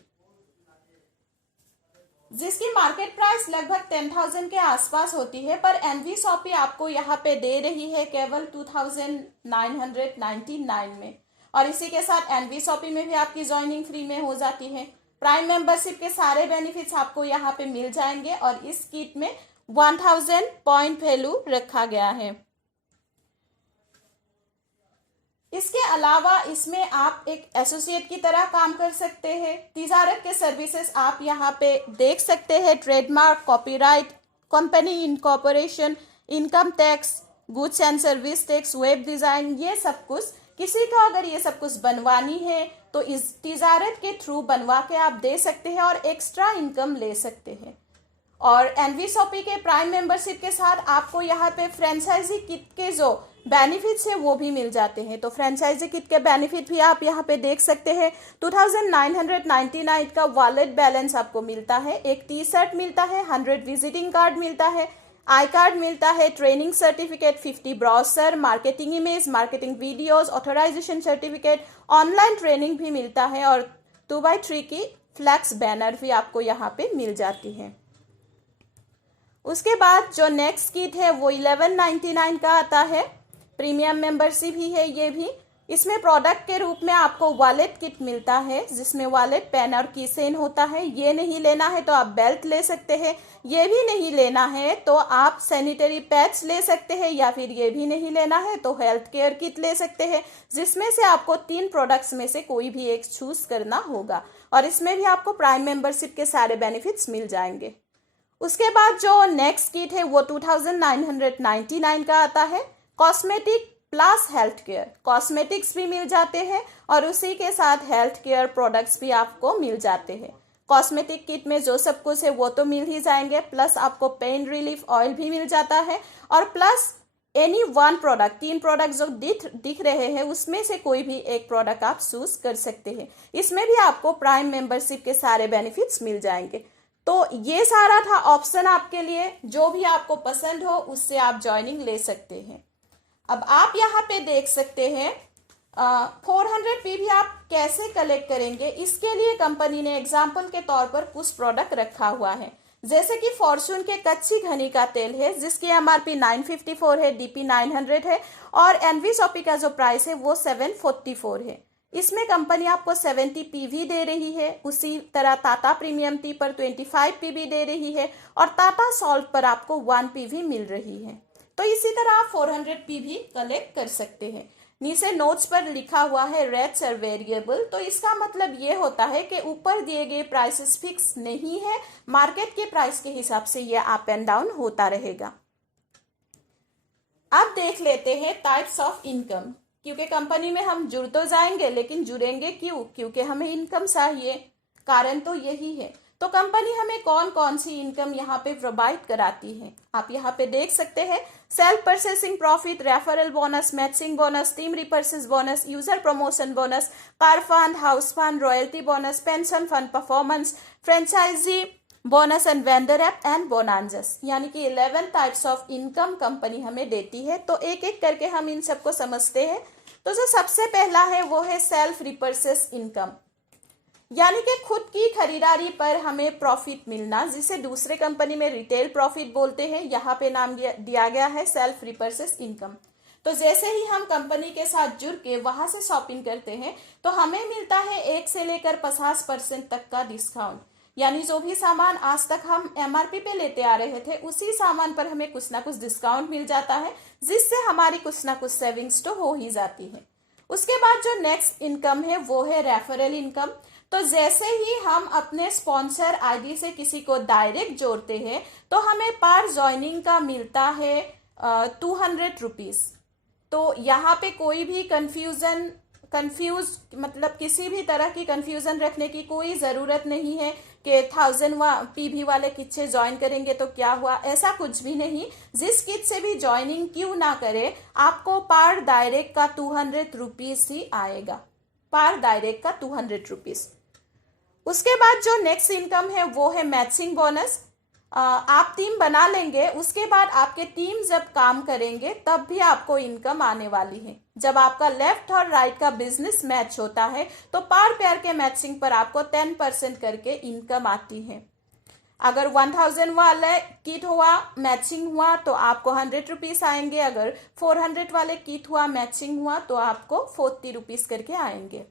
जिसकी मार्केट प्राइस लगभग 10,000 के आसपास होती है, पर एनवी शॉपी आपको यहाँ पे दे रही है केवल 2999 में। और इसी के साथ एनवी शॉपी में भी आपकी ज्वाइनिंग फ्री में हो जाती है। प्राइम मेंबरशिप के सारे बेनिफिट्स आपको यहाँ पे मिल जाएंगे और इस किट में 1000 पॉइंट वैल्यू रखा गया है। इसके अलावा इसमें आप एक एसोसिएट की तरह काम कर सकते हैं। तिजारत के सर्विसेज आप यहाँ पे देख सकते हैं, trademark, copyright, company incorporation, income tax, goods and service tax, web design, ये सब कुछ। किसी को अगर ये सब कुछ बनवानी है तो इस तिजारत के थ्रू बनवा के आप दे सकते हैं और एक्स्ट्रा इनकम ले सकते हैं। और एनवीशॉपी के प्राइम मेंबरशिप के साथ आपको यहाँ पे फ्रेंचाइजी किट के जो बेनिफिट्स है वो भी मिल जाते हैं। तो फ्रेंचाइजी किट के बेनिफिट भी आप यहाँ पे देख सकते हैं। 2999 का वॉलेट बैलेंस आपको मिलता है, एक टी शर्ट मिलता है, 100 विजिटिंग कार्ड मिलता है, आई कार्ड मिलता है, training certificate, 50 browser, marketing image, marketing videos, authorisation certificate, online training भी मिलता है और 2x3 की फ्लैक्स बैनर भी आपको यहाँ पे मिल जाती है। उसके बाद जो नेक्स्ट किट है वो 1199 का आता है, प्रीमियम मेंबरशिप ही है ये भी। इसमें प्रोडक्ट के रूप में आपको वॉलेट किट मिलता है जिसमें वॉलेट, पेन और कीचेन होता है। ये नहीं लेना है तो आप बेल्ट ले सकते हैं, ये भी नहीं लेना है तो आप सैनिटरी पैड्स ले सकते हैं, या फिर ये भी नहीं लेना है तो हेल्थ केयर किट ले सकते हैं, जिसमें से आपको 3 प्रोडक्ट्स में से कोई भी एक चूज करना होगा और इसमें भी आपको प्राइम मेंबरशिप के सारे बेनिफिट्स मिल जाएंगे। उसके बाद जो नेक्स्ट किट है वो 2999 का आता है, cosmetic plus health care. Cosmetics भी मिल जाते हैं और उसी के साथ हेल्थ केयर प्रोडक्ट्स भी आपको मिल जाते हैं। कॉस्मेटिक किट में जो सब कुछ है वो तो मिल ही जाएंगे, प्लस आपको पेन रिलीफ ऑयल भी मिल जाता है और plus any one product, 3 product जो दिख रहे हैं उसमें से कोई भी एक प्रोडक्ट आप चूज कर सकते हैं। इसमें भी आपको प्राइम मेंबरशिप के सारे बेनिफिट्स मिल जाएंगे। तो ये सारा था ऑप्शन आपके लिए, जो भी आपको पसंद हो उससे आप ज्वाइनिंग ले सकते हैं। अब आप यहाँ पे देख सकते हैं 400 पीवी आप कैसे कलेक्ट करेंगे। इसके लिए कंपनी ने एग्जाम्पल के तौर पर कुछ प्रोडक्ट रखा हुआ है, जैसे कि फॉर्चून के कच्ची घनी का तेल है जिसकी एमआरपी 954 है, डीपी 900 है और एनवीशॉपी का जो प्राइस है वो 744 है। इसमें कंपनी आपको 70 पीवी दे रही है। उसी तरह टाटा प्रीमियम टी पर 25 पीवी दे रही है और टाटा सॉल्ट पर आपको 1 पीवी मिल रही है। तो इसी तरह आप 400 पीवी कलेक्ट कर सकते हैं। नीचे नोट्स पर लिखा हुआ है रेट्स आर वेरिएबल, तो इसका मतलब ये होता है कि ऊपर दिए गए प्राइसेस फिक्स नहीं है, मार्केट के प्राइस के हिसाब से ये अप एंड डाउन होता रहेगा। अब देख लेते हैं टाइप्स ऑफ इनकम, क्योंकि कंपनी में हम जुड़ तो जाएंगे लेकिन जुड़ेंगे क्यों? क्योंकि हमें इनकम चाहिए, कारण तो यही है। तो कंपनी हमें कौन कौन सी इनकम यहाँ पे प्रोवाइड कराती है आप यहाँ पे देख सकते हैं। Self purchasing profit, referral bonus, matching bonus, team repurchase bonus, user promotion bonus, car fund, house fund, royalty bonus, pension fund performance, franchisee bonus and vendor app and bonanzas, यानी कि 11 टाइप्स ऑफ इनकम कंपनी हमें देती है। तो एक एक करके हम इन सबको समझते हैं। तो जो सबसे पहला है वो है सेल्फ रिपर्चेस इनकम, यानी कि खुद की खरीदारी पर हमें प्रॉफिट मिलना, जिसे दूसरे कंपनी में रिटेल प्रॉफिट बोलते हैं। यहाँ पे नाम दिया गया है सेल्फ रिपर्चेस इनकम। तो जैसे ही हम कंपनी के साथ जुड़ के वहां से शॉपिंग करते हैं तो हमें मिलता है 1 से लेकर 50% तक का डिस्काउंट, यानी जो भी सामान आज तक हम एमआरपी पे लेते आ रहे थे उसी सामान पर हमें कुछ ना कुछ डिस्काउंट मिल जाता है, जिससे हमारी कुछ ना कुछ सेविंग्स तो हो ही जाती है। उसके बाद जो नेक्स्ट इनकम है वो है रेफरल इनकम। तो जैसे ही हम अपने स्पॉन्सर आईडी से किसी को डायरेक्ट जोड़ते हैं तो हमें पर ज्वाइनिंग का मिलता है 200 रुपीज। तो यहाँ पे कोई भी कंफ्यूज मतलब किसी भी तरह की कंफ्यूजन रखने की कोई ज़रूरत नहीं है कि 1000 पीवी वाले किट से ज्वाइन करेंगे तो क्या हुआ, ऐसा कुछ भी नहीं। जिस किट से भी ज्वाइनिंग क्यों ना करे आपको पर डायरेक्ट का 200 रुपीज ही आएगा, पर डायरेक्ट का 200 रुपीज। उसके बाद जो नेक्स्ट इनकम है वो है मैचिंग बोनस। आप टीम बना लेंगे, उसके बाद आपके टीम जब काम करेंगे तब भी आपको इनकम आने वाली है। जब आपका लेफ्ट और राइट का बिजनेस मैच होता है तो पर पेयर के मैचिंग पर आपको 10% करके इनकम आती है। अगर 1000 वाले किट हुआ मैचिंग हुआ तो आपको 100 रुपीज आएंगे, अगर 400 वाले किट हुआ मैचिंग हुआ तो आपको 40 रुपीज करके आएंगे।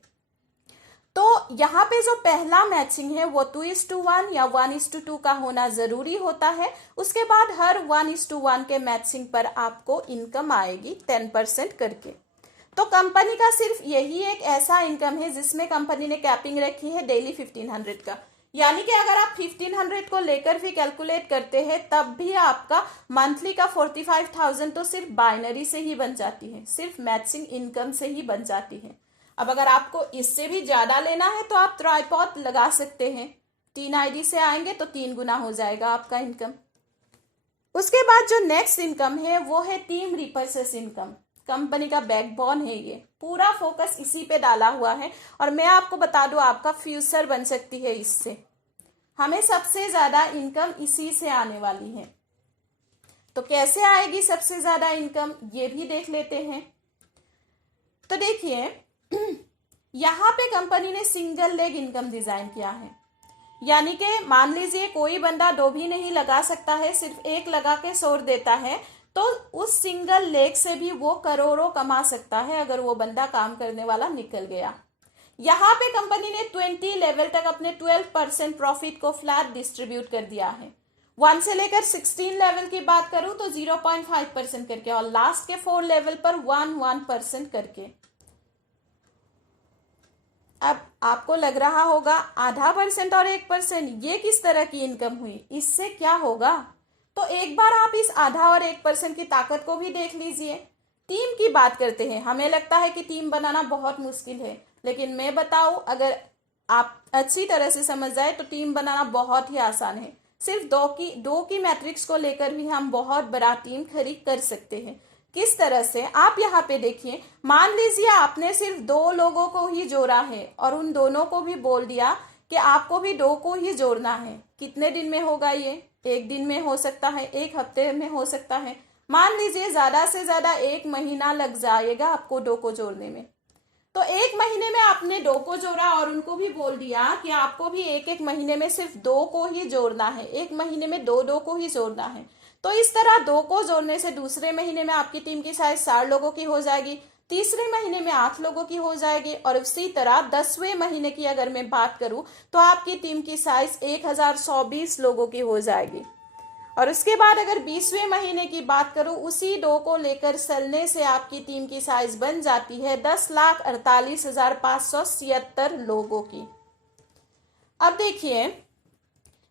तो यहाँ पे जो पहला मैचिंग है वो 2:1 या 1:2 का होना जरूरी होता है। उसके बाद हर 1:1 के मैचिंग पर आपको इनकम आएगी 10% करके। तो कंपनी का सिर्फ यही एक ऐसा इनकम है जिसमें कंपनी ने कैपिंग रखी है डेली 1500 का, यानी कि अगर आप 1500 को लेकर भी कैलकुलेट करते हैं तब भी आपका मंथली का 45,000 तो सिर्फ बाइनरी से ही बन जाती है, सिर्फ मैचिंग इनकम से ही बन जाती है। अब अगर आपको इससे भी ज्यादा लेना है तो आप ट्राइपॉड लगा सकते हैं, 3 आईडी से आएंगे तो 3 गुना हो जाएगा आपका इनकम। उसके बाद जो नेक्स्ट इनकम है वो है टीम रिपर्चेस इनकम। कंपनी का बैकबोन है, ये पूरा फोकस इसी पे डाला हुआ है। और मैं आपको बता दूं, आपका फ्यूचर बन सकती है इससे। हमें सबसे ज्यादा इनकम इसी से आने वाली है। तो कैसे आएगी सबसे ज्यादा इनकम, ये भी देख लेते हैं। तो देखिए यहाँ पे कंपनी ने सिंगल लेग इनकम डिजाइन किया है, यानी कि मान लीजिए कोई बंदा 2 भी नहीं लगा सकता है, सिर्फ 1 लगा के छोड़ देता है, तो उस सिंगल लेग से भी वो करोड़ों कमा सकता है अगर वो बंदा काम करने वाला निकल गया। यहाँ पे कंपनी ने 20 लेवल तक अपने 12% प्रॉफिट को फ्लैट डिस्ट्रीब्यूट कर दिया है। 1 से लेकर 16 लेवल की बात करूं तो 0.5% करके, और लास्ट के 4 लेवल पर 1% करके। अब आपको लग रहा होगा आधा % और 1%, ये किस तरह की इनकम हुई, इससे क्या होगा? तो एक बार आप इस आधा और 1% की ताकत को भी देख लीजिए। टीम की बात करते हैं। हमें लगता है कि टीम बनाना बहुत मुश्किल है, लेकिन मैं बताऊं, अगर आप अच्छी तरह से समझ जाए तो टीम बनाना बहुत ही आसान है। सिर्फ दो की मैट्रिक्स को लेकर भी हम बहुत बड़ा टीम खड़ी कर सकते हैं। किस तरह से, आप यहाँ पे देखिए, मान लीजिए आपने सिर्फ 2 लोगों को ही जोड़ा है और उन दोनों को भी बोल दिया कि आपको भी 2 को ही जोड़ना है। कितने दिन में होगा ये? 1 दिन में हो सकता है, 1 हफ्ते में हो सकता है, मान लीजिए ज्यादा से ज्यादा 1 महीना लग जाएगा आपको 2 को जोड़ने में। तो 1 महीने में आपने 2 को जोड़ा और उनको भी बोल दिया कि आपको भी 1 महीने में सिर्फ 2 को ही जोड़ना है, 1 महीने में 2 को ही जोड़ना है। तो इस तरह 2 को जोड़ने से दूसरे महीने में आपकी टीम की साइज 4 लोगों की हो जाएगी, तीसरे महीने में 8 लोगों की हो जाएगी, और उसी तरह 10वें महीने की अगर मैं बात करूं तो आपकी टीम की साइज 1024 लोगों की हो जाएगी। और उसके बाद अगर 20वें महीने की बात करूं, उसी 2 को लेकर चलने से आपकी टीम की साइज बन जाती है 10,48,576 लोगों की। अब देखिए,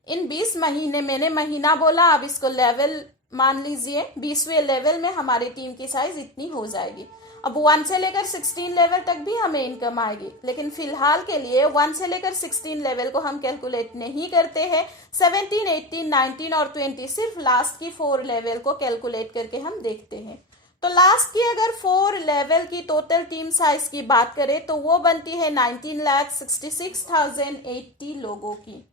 इन 20 महीने, मैंने महीना बोला, अब इसको लेवल मान लीजिए, 20वें लेवल में हमारी टीम की साइज इतनी हो जाएगी। अब 1 से लेकर 16 लेवल तक भी हमें इनकम आएगी, लेकिन फिलहाल के लिए 1 से लेकर 16 लेवल को हम कैलकुलेट नहीं करते हैं। 17, 18, 19 और 20 सिर्फ लास्ट की 4 लेवल को कैलकुलेट करके हम देखते हैं। तो लास्ट की अगर 4 लेवल की टोटल टीम साइज की बात करें तो वो बनती है 19,66,080 लोगों की।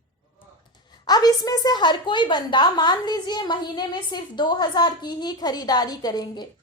अब इसमें से हर कोई बंदा, मान लीजिए महीने में सिर्फ 2000 की ही खरीदारी करेंगे।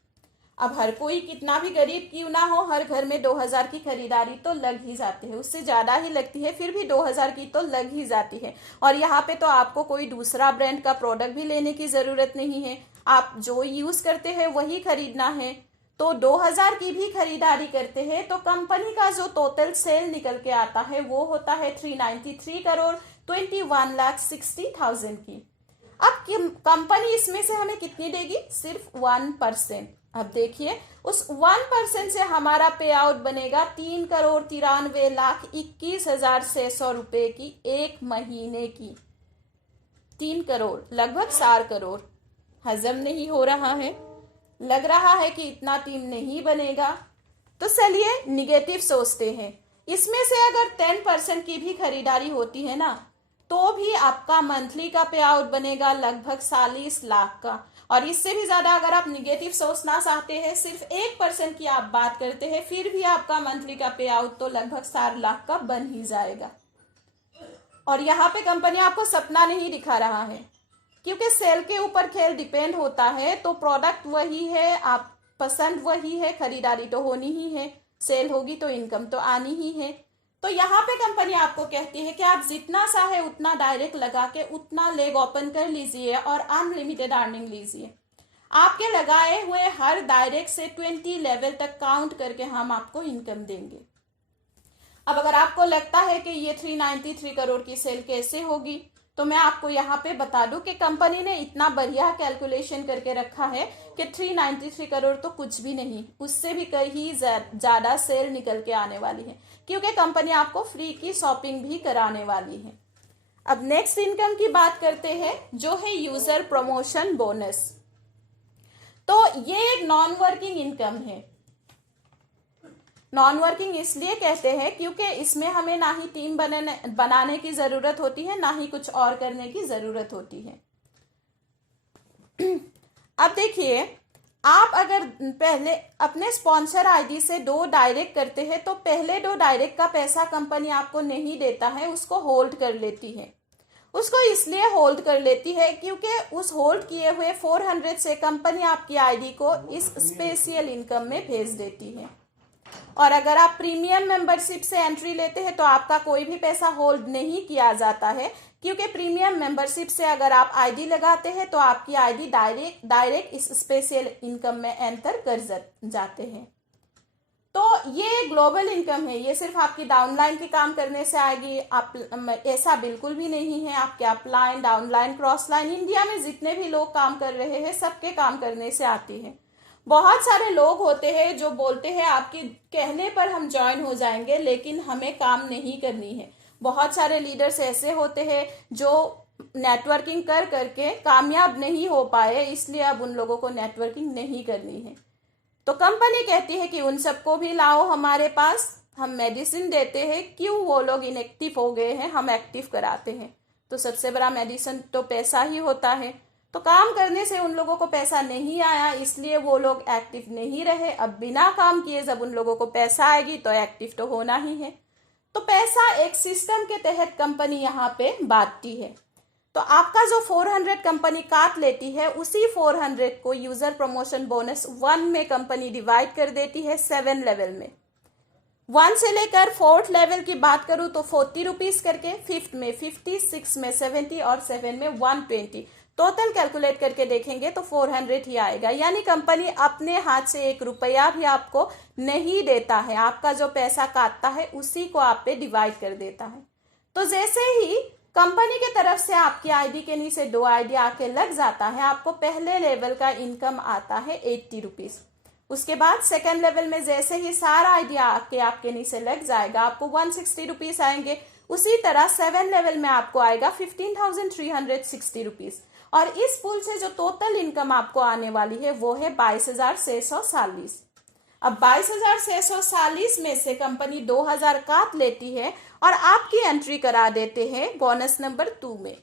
अब हर कोई कितना भी गरीब क्यों ना हो, हर घर में 2000 की खरीदारी तो लग ही जाती है, उससे ज्यादा ही लगती है, फिर भी 2000 की तो लग ही जाती है। और यहाँ पे तो आपको कोई दूसरा ब्रांड का प्रोडक्ट भी लेने की जरूरत नहीं है, आप जो यूज करते हैं वही खरीदना है। तो 2000 की भी खरीदारी करते हैं तो कंपनी का जो टोटल सेल निकल के आता है वो होता है 393 करोड़ 21,60,000 की। अब कंपनी इसमें से हमें कितनी देगी? सिर्फ 1%। अब देखिए, उस 1% से हमारा पे आउट बनेगा 3,93,21,600 रुपए की 1 महीने की। 3 करोड़, लगभग 4 करोड़। हजम नहीं हो रहा है, लग रहा है कि इतना टीम नहीं बनेगा, तो चलिए निगेटिव सोचते हैं। इसमें से अगर 10% की भी खरीदारी होती है ना, तो भी आपका मंथली का पे आउट बनेगा लगभग 40 लाख का। और इससे भी ज्यादा अगर आप निगेटिव सोचना चाहते हैं, सिर्फ 1% की आप बात करते हैं, फिर भी आपका मंथली का पे आउट तो लगभग 4 लाख का बन ही जाएगा। और यहाँ पे कंपनी आपको सपना नहीं दिखा रहा है, क्योंकि सेल के ऊपर खेल डिपेंड होता है। तो प्रोडक्ट वही है, आप पसंद वही है, खरीदारी तो होनी ही है, सेल होगी तो इनकम तो आनी ही है। तो यहाँ पे कंपनी आपको कहती है कि आप जितना चाहे उतना डायरेक्ट लगा के उतना लेग ओपन कर लीजिए और अनलिमिटेड अर्निंग लीजिए। आपके लगाए हुए हर डायरेक्ट से 20 लेवल तक काउंट करके हम आपको इनकम देंगे। अब अगर आपको लगता है कि ये 393 करोड़ की सेल कैसे होगी, तो मैं आपको यहाँ पे बता दूं कि कंपनी ने इतना बढ़िया कैलकुलेशन करके रखा है कि 393 करोड़ तो कुछ भी नहीं, उससे भी कहीं ज्यादा सेल निकल के आने वाली है, क्योंकि कंपनी आपको फ्री की शॉपिंग भी कराने वाली है। अब नेक्स्ट इनकम की बात करते हैं, जो है यूजर प्रमोशन बोनस। तो ये एक नॉन वर्किंग इनकम है। नॉन वर्किंग इसलिए कहते हैं क्योंकि इसमें हमें ना ही टीम बनाने की जरूरत होती है, ना ही कुछ और करने की जरूरत होती है। अब देखिए, आप अगर पहले अपने स्पॉन्सर आईडी से 2 डायरेक्ट करते हैं तो पहले 2 डायरेक्ट का पैसा कंपनी आपको नहीं देता है, उसको होल्ड कर लेती है। उसको इसलिए होल्ड कर लेती है क्योंकि उस होल्ड किए हुए 400 से कंपनी आपकी आईडी को इस स्पेशल इनकम में भेज देती है। और अगर आप प्रीमियम मेंबरशिप से एंट्री लेते हैं तो आपका कोई भी पैसा होल्ड नहीं किया जाता है, क्योंकि प्रीमियम मेंबरशिप से अगर आप आईडी लगाते हैं तो आपकी आईडी डायरेक्ट इस स्पेशल इनकम में एंटर कर जाते हैं। तो ये ग्लोबल इनकम है, ये सिर्फ आपकी डाउनलाइन के काम करने से आएगी, आप ऐसा बिल्कुल भी नहीं है। आपके upline, downline, cross line, India में जितने भी लोग काम कर रहे हैं सबके काम करने से आती है। बहुत सारे लोग होते हैं जो बोलते हैं आपके कहने पर हम ज्वाइन हो जाएंगे, लेकिन हमें काम नहीं करनी है। बहुत सारे लीडर्स ऐसे होते हैं जो नेटवर्किंग कर करके कामयाब नहीं हो पाए, इसलिए अब उन लोगों को नेटवर्किंग नहीं करनी है। तो कंपनी कहती है कि उन सबको भी लाओ हमारे पास, हम मेडिसिन देते हैं। क्यों? वो लोग इनएक्टिव हो गए हैं, हम एक्टिव कराते हैं। तो सबसे बड़ा मेडिसिन तो पैसा ही होता है। तो काम करने से उन लोगों को पैसा नहीं आया, इसलिए वो लोग एक्टिव नहीं रहे। अब बिना काम किए जब उन लोगों को पैसा आएगी तो एक्टिव तो होना ही है। तो पैसा एक सिस्टम के तहत कंपनी यहाँ पे बांटती है। तो आपका जो 400 कंपनी काट लेती है, उसी 400 को यूजर प्रमोशन बोनस 1 में कंपनी डिवाइड कर देती है 7 लेवल में। 1 से लेकर 4th लेवल की बात करूं तो 40 रुपीज करके, 5th में 50, 6 में 70 और 7 में 120। टोटल कैलकुलेट करके देखेंगे तो 400 ही आएगा। यानी कंपनी अपने हाथ से 1 रुपया भी आपको नहीं देता है, आपका जो पैसा काटता है उसी को आप पे डिवाइड कर देता है। तो जैसे ही कंपनी की तरफ से आपकी आईडी के नीचे 2 आईडी आके लग जाता है, आपको पहले लेवल का इनकम आता है 80 रुपीज। उसके बाद सेकेंड लेवल में जैसे ही सारा आईडी आके आपके नीचे लग जाएगा, आपको 160 रुपीज आएंगे। उसी तरह 7 लेवल में आपको आएगा 15,360 रुपीज। और इस पूल से जो टोटल इनकम आपको आने वाली है वो है 22,640। अब 22,640 में से कंपनी 2,000 काट लेती है और आपकी एंट्री करा देते हैं बोनस नंबर 2 में।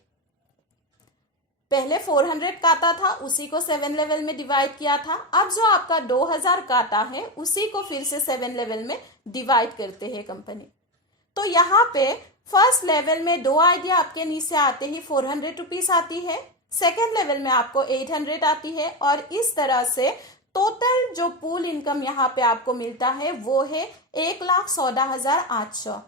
पहले 400 काटा था, उसी को 7 लेवल में डिवाइड किया था। अब जो आपका 2,000 काटा है उसी को फिर से 7 लेवल में डिवाइड करते हैं कंपनी। तो यहाँ पे फर्स्ट लेवल में 2 आइडिया आपके नीचे आते ही 400 रुपीज आती है, सेकेंड लेवल में आपको 800 आती है, और इस तरह से टोटल जो पूल इनकम यहाँ पे आपको मिलता है वो है 1,14,800।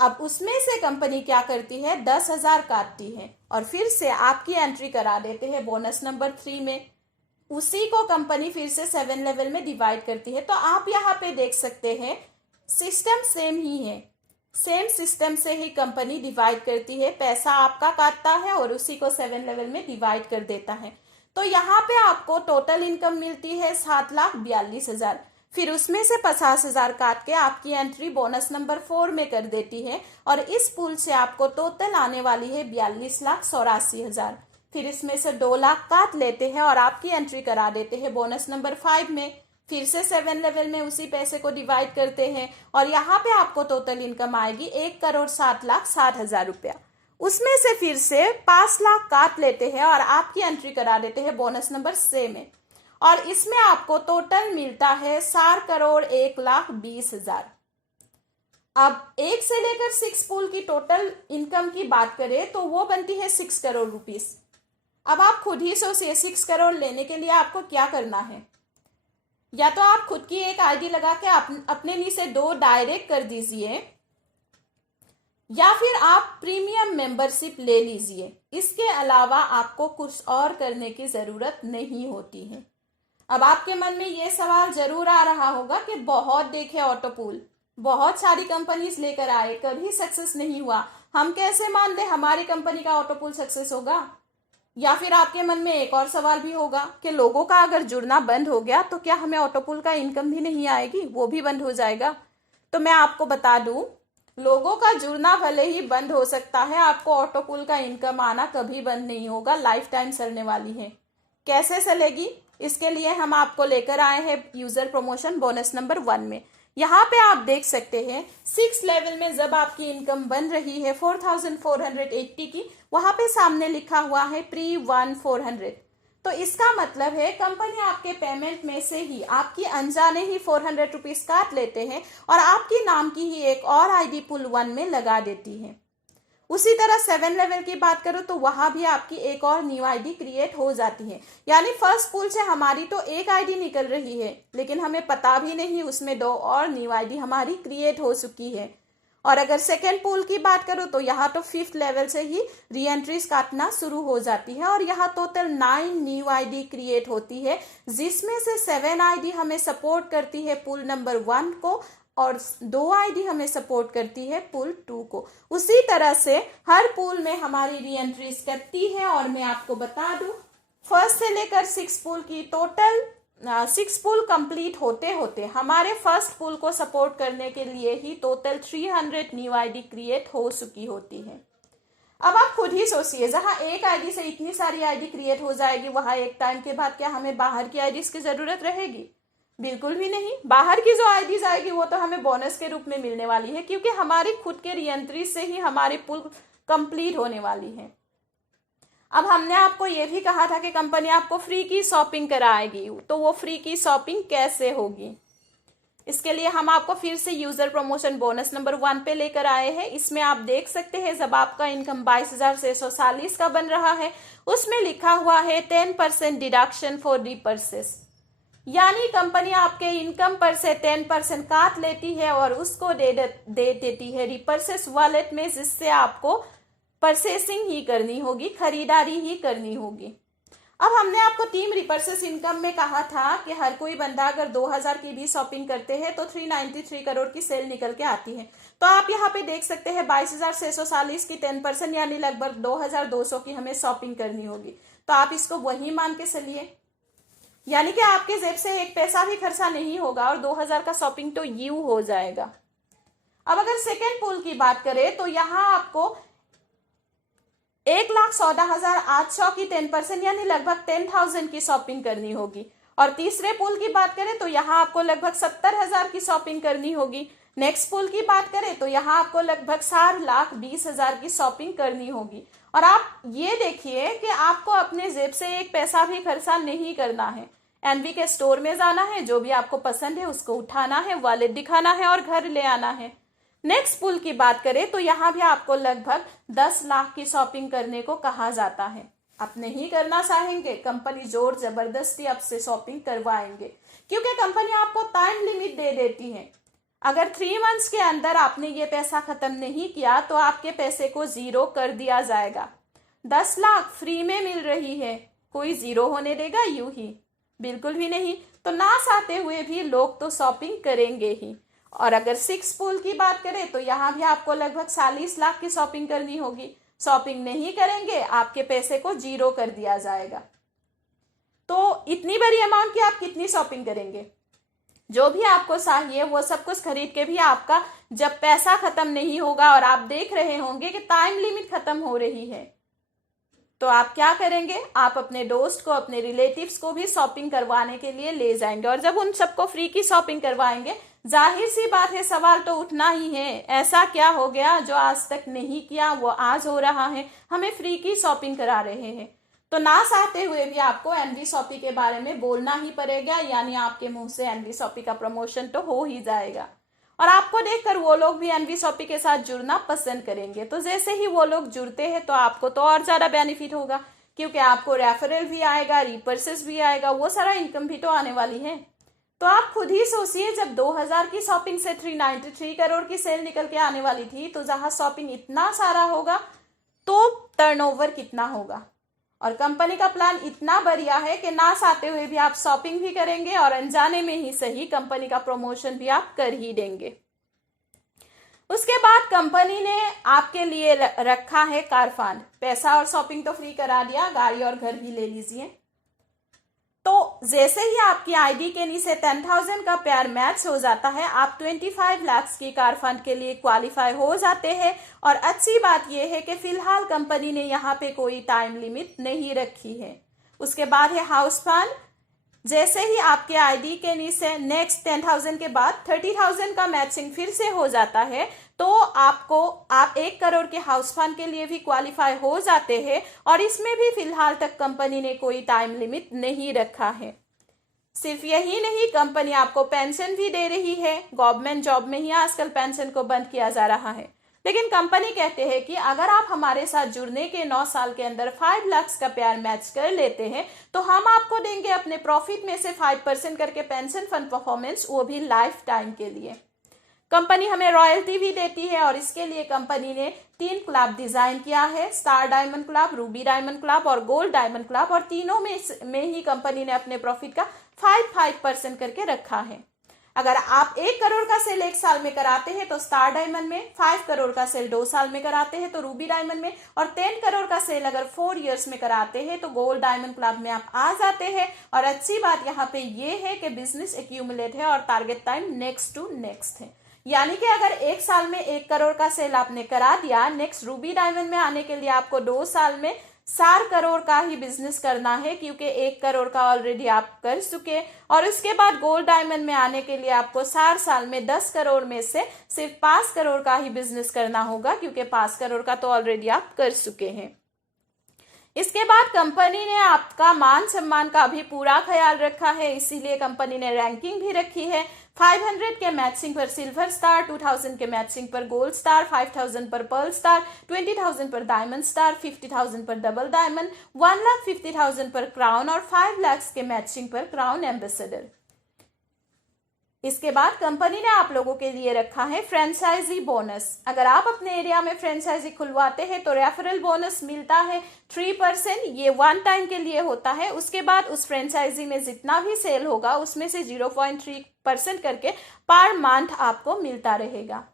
अब उसमें से कंपनी क्या करती है, 10,000 काटती है और फिर से आपकी एंट्री करा देते हैं बोनस नंबर 3 में। उसी को कंपनी फिर से 7 लेवल में डिवाइड करती है। तो आप यहाँ पे देख सकते हैं सिस्टम सेम ही है, सेम सिस्टम से ही कंपनी डिवाइड करती है। पैसा आपका काटता है और उसी को 7 लेवल में डिवाइड कर देता है। तो यहाँ पे आपको टोटल इनकम मिलती है 7,42,000। फिर उसमें से 50,000 काट के आपकी एंट्री बोनस नंबर 4 में कर देती है और इस पूल से आपको टोटल आने वाली है 42,84,000। फिर इसमें से 2 लाख काट लेते हैं और आपकी एंट्री करा देते हैं बोनस नंबर 5 में। फिर से 7 लेवल में उसी पैसे को डिवाइड करते हैं और यहाँ पे आपको टोटल इनकम आएगी 1,60,60,000 रुपया। उसमें से फिर से 5 लाख काट लेते हैं और आपकी एंट्री करा देते हैं बोनस नंबर 6 में, और इसमें आपको टोटल मिलता है 4,01,20,000। अब 1 से लेकर 6 पूल की टोटल इनकम की बात करें तो वो बनती है 6 करोड़ रुपीस। अब आप खुद ही सोचिए 6 करोड़ लेने के लिए आपको क्या करना है। या तो आप खुद की एक आईडी लगा के अपने नीचे 2 डायरेक्ट कर दीजिए, या फिर आप प्रीमियम मेंबरशिप ले लीजिए। इसके अलावा आपको कुछ और करने की जरूरत नहीं होती है। अब आपके मन में ये सवाल जरूर आ रहा होगा कि बहुत देखे ऑटोपूल, बहुत सारी कंपनीज लेकर आए, कभी सक्सेस नहीं हुआ, हम कैसे मान लें हमारी कंपनी का ऑटोपूल सक्सेस होगा। या फिर आपके मन में एक और सवाल भी होगा कि लोगों का अगर जुड़ना बंद हो गया तो क्या हमें ऑटोपूल का इनकम भी नहीं आएगी, वो भी बंद हो जाएगा। तो मैं आपको बता दूं, लोगों का जुड़ना भले ही बंद हो सकता है, आपको ऑटोपूल का इनकम आना कभी बंद नहीं होगा, लाइफ टाइम चलने वाली है। कैसे चलेगी, इसके लिए हम आपको लेकर आए हैं यूजर प्रमोशन बोनस नंबर 1 में। यहाँ पे आप देख सकते हैं 6 लेवल में जब आपकी इनकम बन रही है 4480 की, वहां पे सामने लिखा हुआ है प्री 1400। तो इसका मतलब है कंपनी आपके पेमेंट में से ही आपकी अनजाने ही 400 रुपीज काट लेते हैं और आपकी नाम की ही एक और आईडी पुल 1 में लगा देती है। उसी तरह 7 लेवल की बात करो तो वहां भी आपकी एक और न्यू आईडी क्रिएट हो जाती है। यानी फर्स्ट पूल से हमारी तो एक आईडी निकल रही है, लेकिन हमें पता भी नहीं उसमें 2 और न्यू आईडी हमारी क्रिएट हो चुकी है। और अगर सेकेंड पूल की बात करो तो यहाँ तो 5th लेवल से ही री एंट्रीज काटना शुरू हो जाती है और यहाँ टोटल 9 न्यू आईडी क्रिएट होती है, जिसमें से 7 आईडी हमें सपोर्ट करती है पुल नंबर 1 को और 2 आईडी हमें सपोर्ट करती है पुल 2 को। उसी तरह से हर पुल में हमारी री एंट्रीज करती है। और मैं आपको बता दूं, फर्स्ट से लेकर 6 पुल की टोटल 6 पुल कंप्लीट होते होते हमारे फर्स्ट पुल को सपोर्ट करने के लिए ही टोटल 300 न्यू आईडी क्रिएट हो चुकी होती है। अब आप खुद ही सोचिए, जहां एक आईडी से इतनी सारी आईडी क्रिएट हो जाएगी, वहां एक टाइम के बाद क्या हमें बाहर की आईडीज की जरूरत रहेगी? बिल्कुल भी नहीं। बाहर की जो आईडीज आएगी वो तो हमें बोनस के रूप में मिलने वाली है, क्योंकि हमारी खुद के री एंट्री से ही हमारी पुल कंप्लीट होने वाली है। अब हमने आपको ये भी कहा था कि कंपनी आपको फ्री की शॉपिंग कराएगी, तो वो फ्री की शॉपिंग कैसे होगी? इसके लिए हम आपको फिर से यूजर प्रमोशन बोनस नंबर 1 पे लेकर आए हैं। इसमें आप देख सकते हैं जब आपका इनकम 22,640 का बन रहा है, उसमें लिखा हुआ है 10% डिडक्शन फॉर रिपर्चेस। यानी कंपनी आपके इनकम पर से 10% काट लेती है और उसको दे देती है रिपर्चेस वॉलेट में, जिससे आपको परचेसिंग ही करनी होगी, खरीदारी ही करनी होगी। अब हमने आपको टीम रिपर्चेस इनकम में कहा था कि हर कोई बंदा अगर 2000 की भी शॉपिंग करते हैं तो 393 करोड़ की सेल निकल के आती है। तो आप यहाँ पे देख सकते हैं 22,640 की 10% यानी लगभग 2200 की हमें शॉपिंग करनी होगी। तो आप इसको वही मान के चलिए, यानी कि आपके जेब से एक पैसा भी खर्चा नहीं होगा और 2000 का शॉपिंग तो यू हो जाएगा। अब अगर सेकेंड पूल की बात करें तो यहाँ आपको 1,14,800 की 10% यानी लगभग 10,000 की शॉपिंग करनी होगी। और तीसरे पूल की बात करें तो यहाँ आपको लगभग 70,000 की शॉपिंग करनी होगी। नेक्स्ट पूल की बात करें तो यहाँ आपको लगभग 4,20,000 की शॉपिंग करनी होगी। और आप ये देखिए कि आपको अपने जेब से एक पैसा भी खर्चा नहीं करना है। एनवी के स्टोर में जाना है, जो भी आपको पसंद है उसको उठाना है, वॉलेट दिखाना है और घर ले आना है। नेक्स्ट पूल की बात करें तो यहाँ भी आपको लगभग 10 लाख की शॉपिंग करने को कहा जाता है। आप नहीं करना चाहेंगे, कंपनी जोर जबरदस्ती आपसे शॉपिंग करवाएंगे, क्योंकि कंपनी आपको टाइम लिमिट दे देती है। अगर 3 मंथ्स के अंदर आपने ये पैसा खत्म नहीं किया तो आपके पैसे को 0 कर दिया जाएगा। 10 लाख फ्री में मिल रही है, कोई 0 होने देगा यूं ही? बिल्कुल भी नहीं। तो ना चाहते हुए भी लोग तो शॉपिंग करेंगे ही। और अगर 6 पूल की बात करें तो यहाँ भी आपको लगभग 40 लाख की शॉपिंग करनी होगी। शॉपिंग नहीं करेंगे, आपके पैसे को 0 कर दिया जाएगा। तो इतनी बड़ी अमाउंट की आप कितनी शॉपिंग करेंगे? जो भी आपको चाहिए वो सब कुछ खरीद के भी आपका जब पैसा खत्म नहीं होगा और आप देख रहे होंगे कि टाइम लिमिट खत्म हो रही है, तो आप क्या करेंगे? आप अपने दोस्त को, अपने रिलेटिव्स को भी शॉपिंग करवाने के लिए ले जाएंगे। और जब उन सबको फ्री की शॉपिंग करवाएंगे, जाहिर सी बात है सवाल तो उठना ही है, ऐसा क्या हो गया जो आज तक नहीं किया वो आज हो रहा है, हमें फ्री की शॉपिंग करा रहे हैं। तो ना चाहते हुए भी आपको एनवी शॉपी के बारे में बोलना ही पड़ेगा, यानी आपके मुंह से एनवी शॉपी का प्रमोशन तो हो ही जाएगा। और आपको देखकर वो लोग भी एनवी शॉपी के साथ जुड़ना पसंद करेंगे। तो जैसे ही वो लोग जुड़ते हैं तो आपको तो और ज्यादा बेनिफिट होगा, क्योंकि आपको रेफरल भी आएगा, रिपर्चेस भी आएगा, वो सारा इनकम भी तो आने वाली है। तो आप खुद ही सोचिए, जब 2000 की शॉपिंग से 393 करोड़ की सेल निकल के आने वाली थी, तो जहां शॉपिंग इतना सारा होगा तो टर्नओवर कितना होगा। और कंपनी का प्लान इतना बढ़िया है कि ना चाहते हुए भी आप शॉपिंग भी करेंगे और अनजाने में ही सही कंपनी का प्रमोशन भी आप कर ही देंगे। उसके बाद कंपनी ने आपके लिए रखा है कार फंड। पैसा और शॉपिंग तो फ्री करा दिया, गाड़ी और घर भी ले लीजिए। तो जैसे ही आपकी आईडी के नीचे 10,000 का पेयर मैच हो जाता है, आप 25 लाख की कार फंड के लिए क्वालिफाई हो जाते हैं। और अच्छी बात यह है कि फिलहाल कंपनी ने यहाँ पे कोई टाइम लिमिट नहीं रखी है। उसके बाद है हाउस फंड। जैसे ही आपके आईडी के नीचे नेक्स्ट 10,000 के बाद 30,000 का मैचिंग फिर से हो जाता है, तो आप 1 करोड़ के हाउस फंड के लिए भी क्वालिफाई हो जाते हैं। और इसमें भी फिलहाल तक कंपनी ने कोई टाइम लिमिट नहीं रखा है। सिर्फ यही नहीं, कंपनी आपको पेंशन भी दे रही है। गवर्नमेंट जॉब में ही आजकल पेंशन को बंद किया जा रहा है, लेकिन कंपनी कहते हैं कि अगर आप हमारे साथ जुड़ने के 9 साल के अंदर 5 लाख का प्यार मैच कर लेते हैं तो हम आपको देंगे अपने प्रॉफिट में से 5% करके पेंशन फंड परफॉर्मेंस, वो भी लाइफ टाइम के लिए। कंपनी हमें रॉयल्टी भी देती है और इसके लिए कंपनी ने 3 क्लब डिजाइन किया है, star diamond club, Ruby diamond club और गोल्ड डायमंड क्लब। और तीनों में ही कंपनी ने अपने प्रॉफिट का 5% करके रखा है। अगर आप 1 करोड़ का सेल 1 साल में कराते हैं तो स्टार डायमंड में, 5 करोड़ का सेल 2 साल में कराते हैं तो रूबी डायमंड में, और 10 करोड़ का सेल अगर 4 इयर्स में कराते हैं तो गोल्ड डायमंड क्लब में आप आ जाते हैं। और अच्छी बात यहाँ पे ये है कि बिजनेस एक्यूमुलेट है और target time next to next है। यानी कि अगर 1 साल में 1 करोड़ का सेल आपने करा दिया, नेक्स्ट रूबी डायमंड में आने के लिए आपको 2 साल में 4 करोड़ का ही बिजनेस करना है, क्योंकि 1 करोड़ का ऑलरेडी आप कर चुके। और उसके बाद गोल्ड डायमंड में आने के लिए आपको 4 साल में 10 करोड़ में से सिर्फ 5 करोड़ का ही बिजनेस करना होगा, क्योंकि 5 करोड़ का तो ऑलरेडी आप कर चुके हैं। इसके बाद कंपनी ने आपका मान सम्मान का भी पूरा ख्याल रखा है, इसीलिए कंपनी ने रैंकिंग भी रखी है। 500 के मैचिंग पर सिल्वर स्टार, 2000 के मैचिंग पर गोल्ड स्टार, 5000 पर पर्ल स्टार, 20,000 पर डायमंड स्टार, 50,000 पर डबल डायमंड, 1,50,000 पर क्राउन और 5 लाख के मैचिंग पर क्राउन एम्बेसडर। इसके बाद कंपनी ने आप लोगों के लिए रखा है फ्रेंचाइजी बोनस। अगर आप अपने एरिया में फ्रेंचाइजी खुलवाते हैं तो रेफरल बोनस मिलता है 3%। ये 1 टाइम के लिए होता है। उसके बाद उस फ्रेंचाइजी में जितना भी सेल होगा उसमें से 0.3% करके पर मंथ आपको मिलता रहेगा।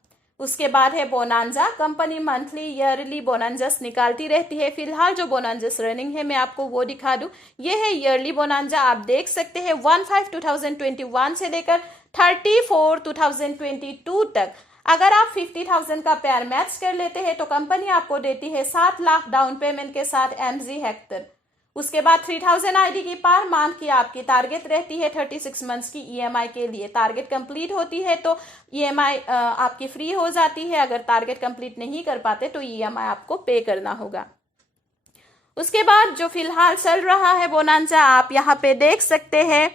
उसके बाद है बोनांजा। कंपनी मंथली ईयरली बोनांजस निकालती रहती है। फिलहाल जो बोनांजस रनिंग है मैं आपको वो दिखा दूं। ये है ईयरली बोनांजा, आप देख सकते हैं 15/2021 से लेकर 34/2022 तक। अगर आप 50,000 का पेयर मैच कर लेते हैं तो कंपनी आपको देती है 7 लाख डाउन पेमेंट के साथ MG हेक्टर। उसके बाद 3,000 आईडी की पर मंथ की आपकी टारगेट रहती है 36 मंथ्स की EMI के लिए। टारगेट कंप्लीट होती है तो EMI आपकी फ्री हो जाती है। अगर टारगेट कंप्लीट नहीं कर पाते तो EMI आपको पे करना होगा। उसके बाद जो फिलहाल चल रहा है बोनांजा, आप यहाँ पे देख सकते हैं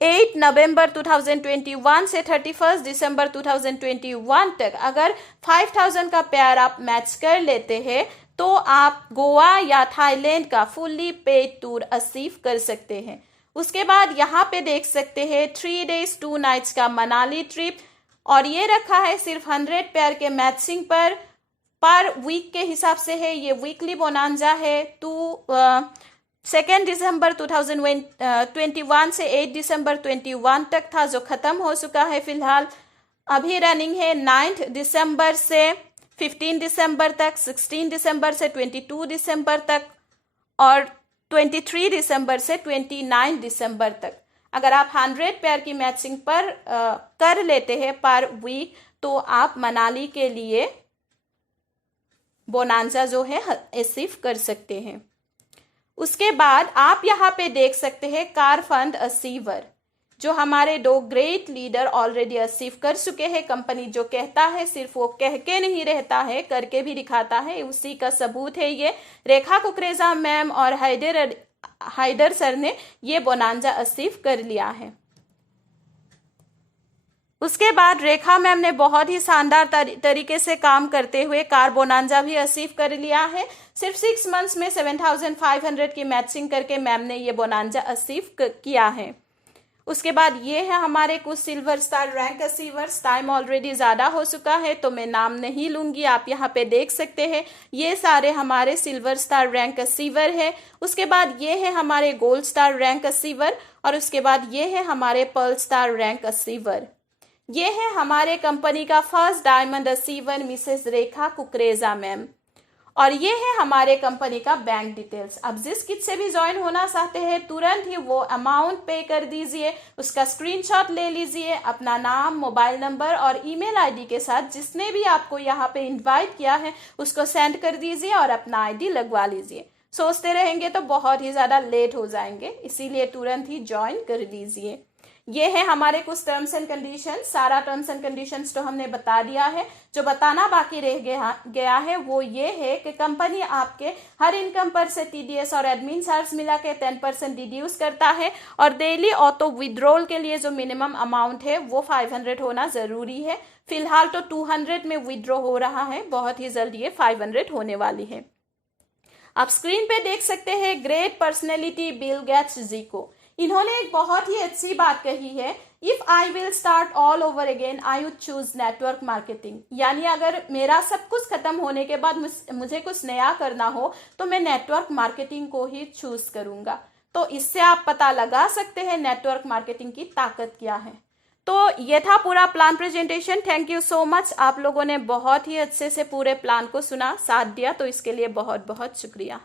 8 नवंबर 2021 से 31 दिसंबर 2021 तक अगर 5,000 का पेयर आप मैच कर लेते हैं तो आप गोवा या थाईलैंड का फुल्ली पेड टूर अचीव कर सकते हैं। उसके बाद यहाँ पे देख सकते हैं 3 days 2 nights का मनाली ट्रिप, और ये रखा है सिर्फ 100 पेयर के मैचिंग पर वीक के हिसाब से है। ये वीकली बोनांजा है। 2 दिसंबर 2021 से 8 दिसंबर 2021 तक था, जो खत्म हो चुका है। फिलहाल अभी रनिंग है 9 दिसंबर से 15 दिसंबर तक, 16 दिसंबर से 22 दिसंबर तक और 23 दिसंबर से 29 दिसंबर तक। अगर आप 100 पेयर की मैचिंग पर कर लेते हैं पर वीक तो आप मनाली के लिए बोनांजा जो है अचीव कर सकते हैं। उसके बाद आप यहाँ पे देख सकते हैं कार फंड अचीवर, जो हमारे 2 ग्रेट लीडर ऑलरेडी अचीव कर चुके हैं। कंपनी जो कहता है सिर्फ वो कह के नहीं रहता है, करके भी दिखाता है। उसी का सबूत है ये। रेखा कुकरेजा मैम और हैदर सर ने ये बोनांजा अचीव कर लिया है। उसके बाद रेखा मैम ने बहुत ही शानदार तरीके से काम करते हुए कार बोनांजा भी अचीव कर लिया है। सिर्फ 6 मंथ्स में 7,500 की मैचिंग करके मैम ने ये बोनांजा अचीव किया है। उसके बाद ये है हमारे कुछ silver star rank achievers. Time already ज़्यादा हो चुका है तो मैं नाम नहीं लूँगी। आप यहाँ पे देख सकते हैं ये सारे हमारे सिल्वर स्टार रैंक अचीवर है। उसके बाद ये है हमारे गोल्ड स्टार रैंक अचीवर और उसके बाद ये है हमारे पर्ल स्टार रैंक अचीवर। ये है हमारे कंपनी का फर्स्ट डायमंड अचीवर मिसेस रेखा कुकरेजा मैम, और ये है हमारे कंपनी का बैंक डिटेल्स। अब जिस किट से भी ज्वाइन होना चाहते हैं तुरंत ही वो अमाउंट पे कर दीजिए, उसका स्क्रीनशॉट ले लीजिए, अपना नाम, मोबाइल नंबर और ईमेल आईडी के साथ जिसने भी आपको यहाँ पे इनवाइट किया है उसको सेंड कर दीजिए और अपना आईडी लगवा लीजिए। सोचते रहेंगे तो बहुत ही ज़्यादा लेट हो जाएंगे, इसीलिए तुरंत ही ज्वाइन कर लीजिए। ये है हमारे कुछ टर्म्स एंड कंडीशन। सारा टर्म्स एंड कंडीशंस तो हमने बता दिया है। जो बताना बाकी रह गया है वो ये है कि कंपनी आपके हर इनकम पर से टीडीएस और एडमिन चार्ज मिला के 10% डिड्यूस करता है, और डेली ऑटो विड्रॉल के लिए जो मिनिमम अमाउंट है वो 500 होना जरूरी है। फिलहाल तो 200 में विड्रॉ हो रहा है, बहुत ही जल्द ये 500 होने वाली है। आप स्क्रीन पे देख सकते हैं ग्रेट पर्सनैलिटी बिल गेट्स जीको। इन्होंने एक बहुत ही अच्छी बात कही है, if I will start all over again I would choose network marketing. यानी अगर मेरा सब कुछ खत्म होने के बाद मुझे कुछ नया करना हो तो मैं नेटवर्क मार्केटिंग को ही चूज करूंगा। तो इससे आप पता लगा सकते हैं नेटवर्क मार्केटिंग की ताकत क्या है। तो ये था पूरा plan presentation. Thank you so much, आप लोगों ने बहुत ही अच्छे से पूरे प्लान को सुना, साथ दिया, तो इसके लिए बहुत बहुत शुक्रिया।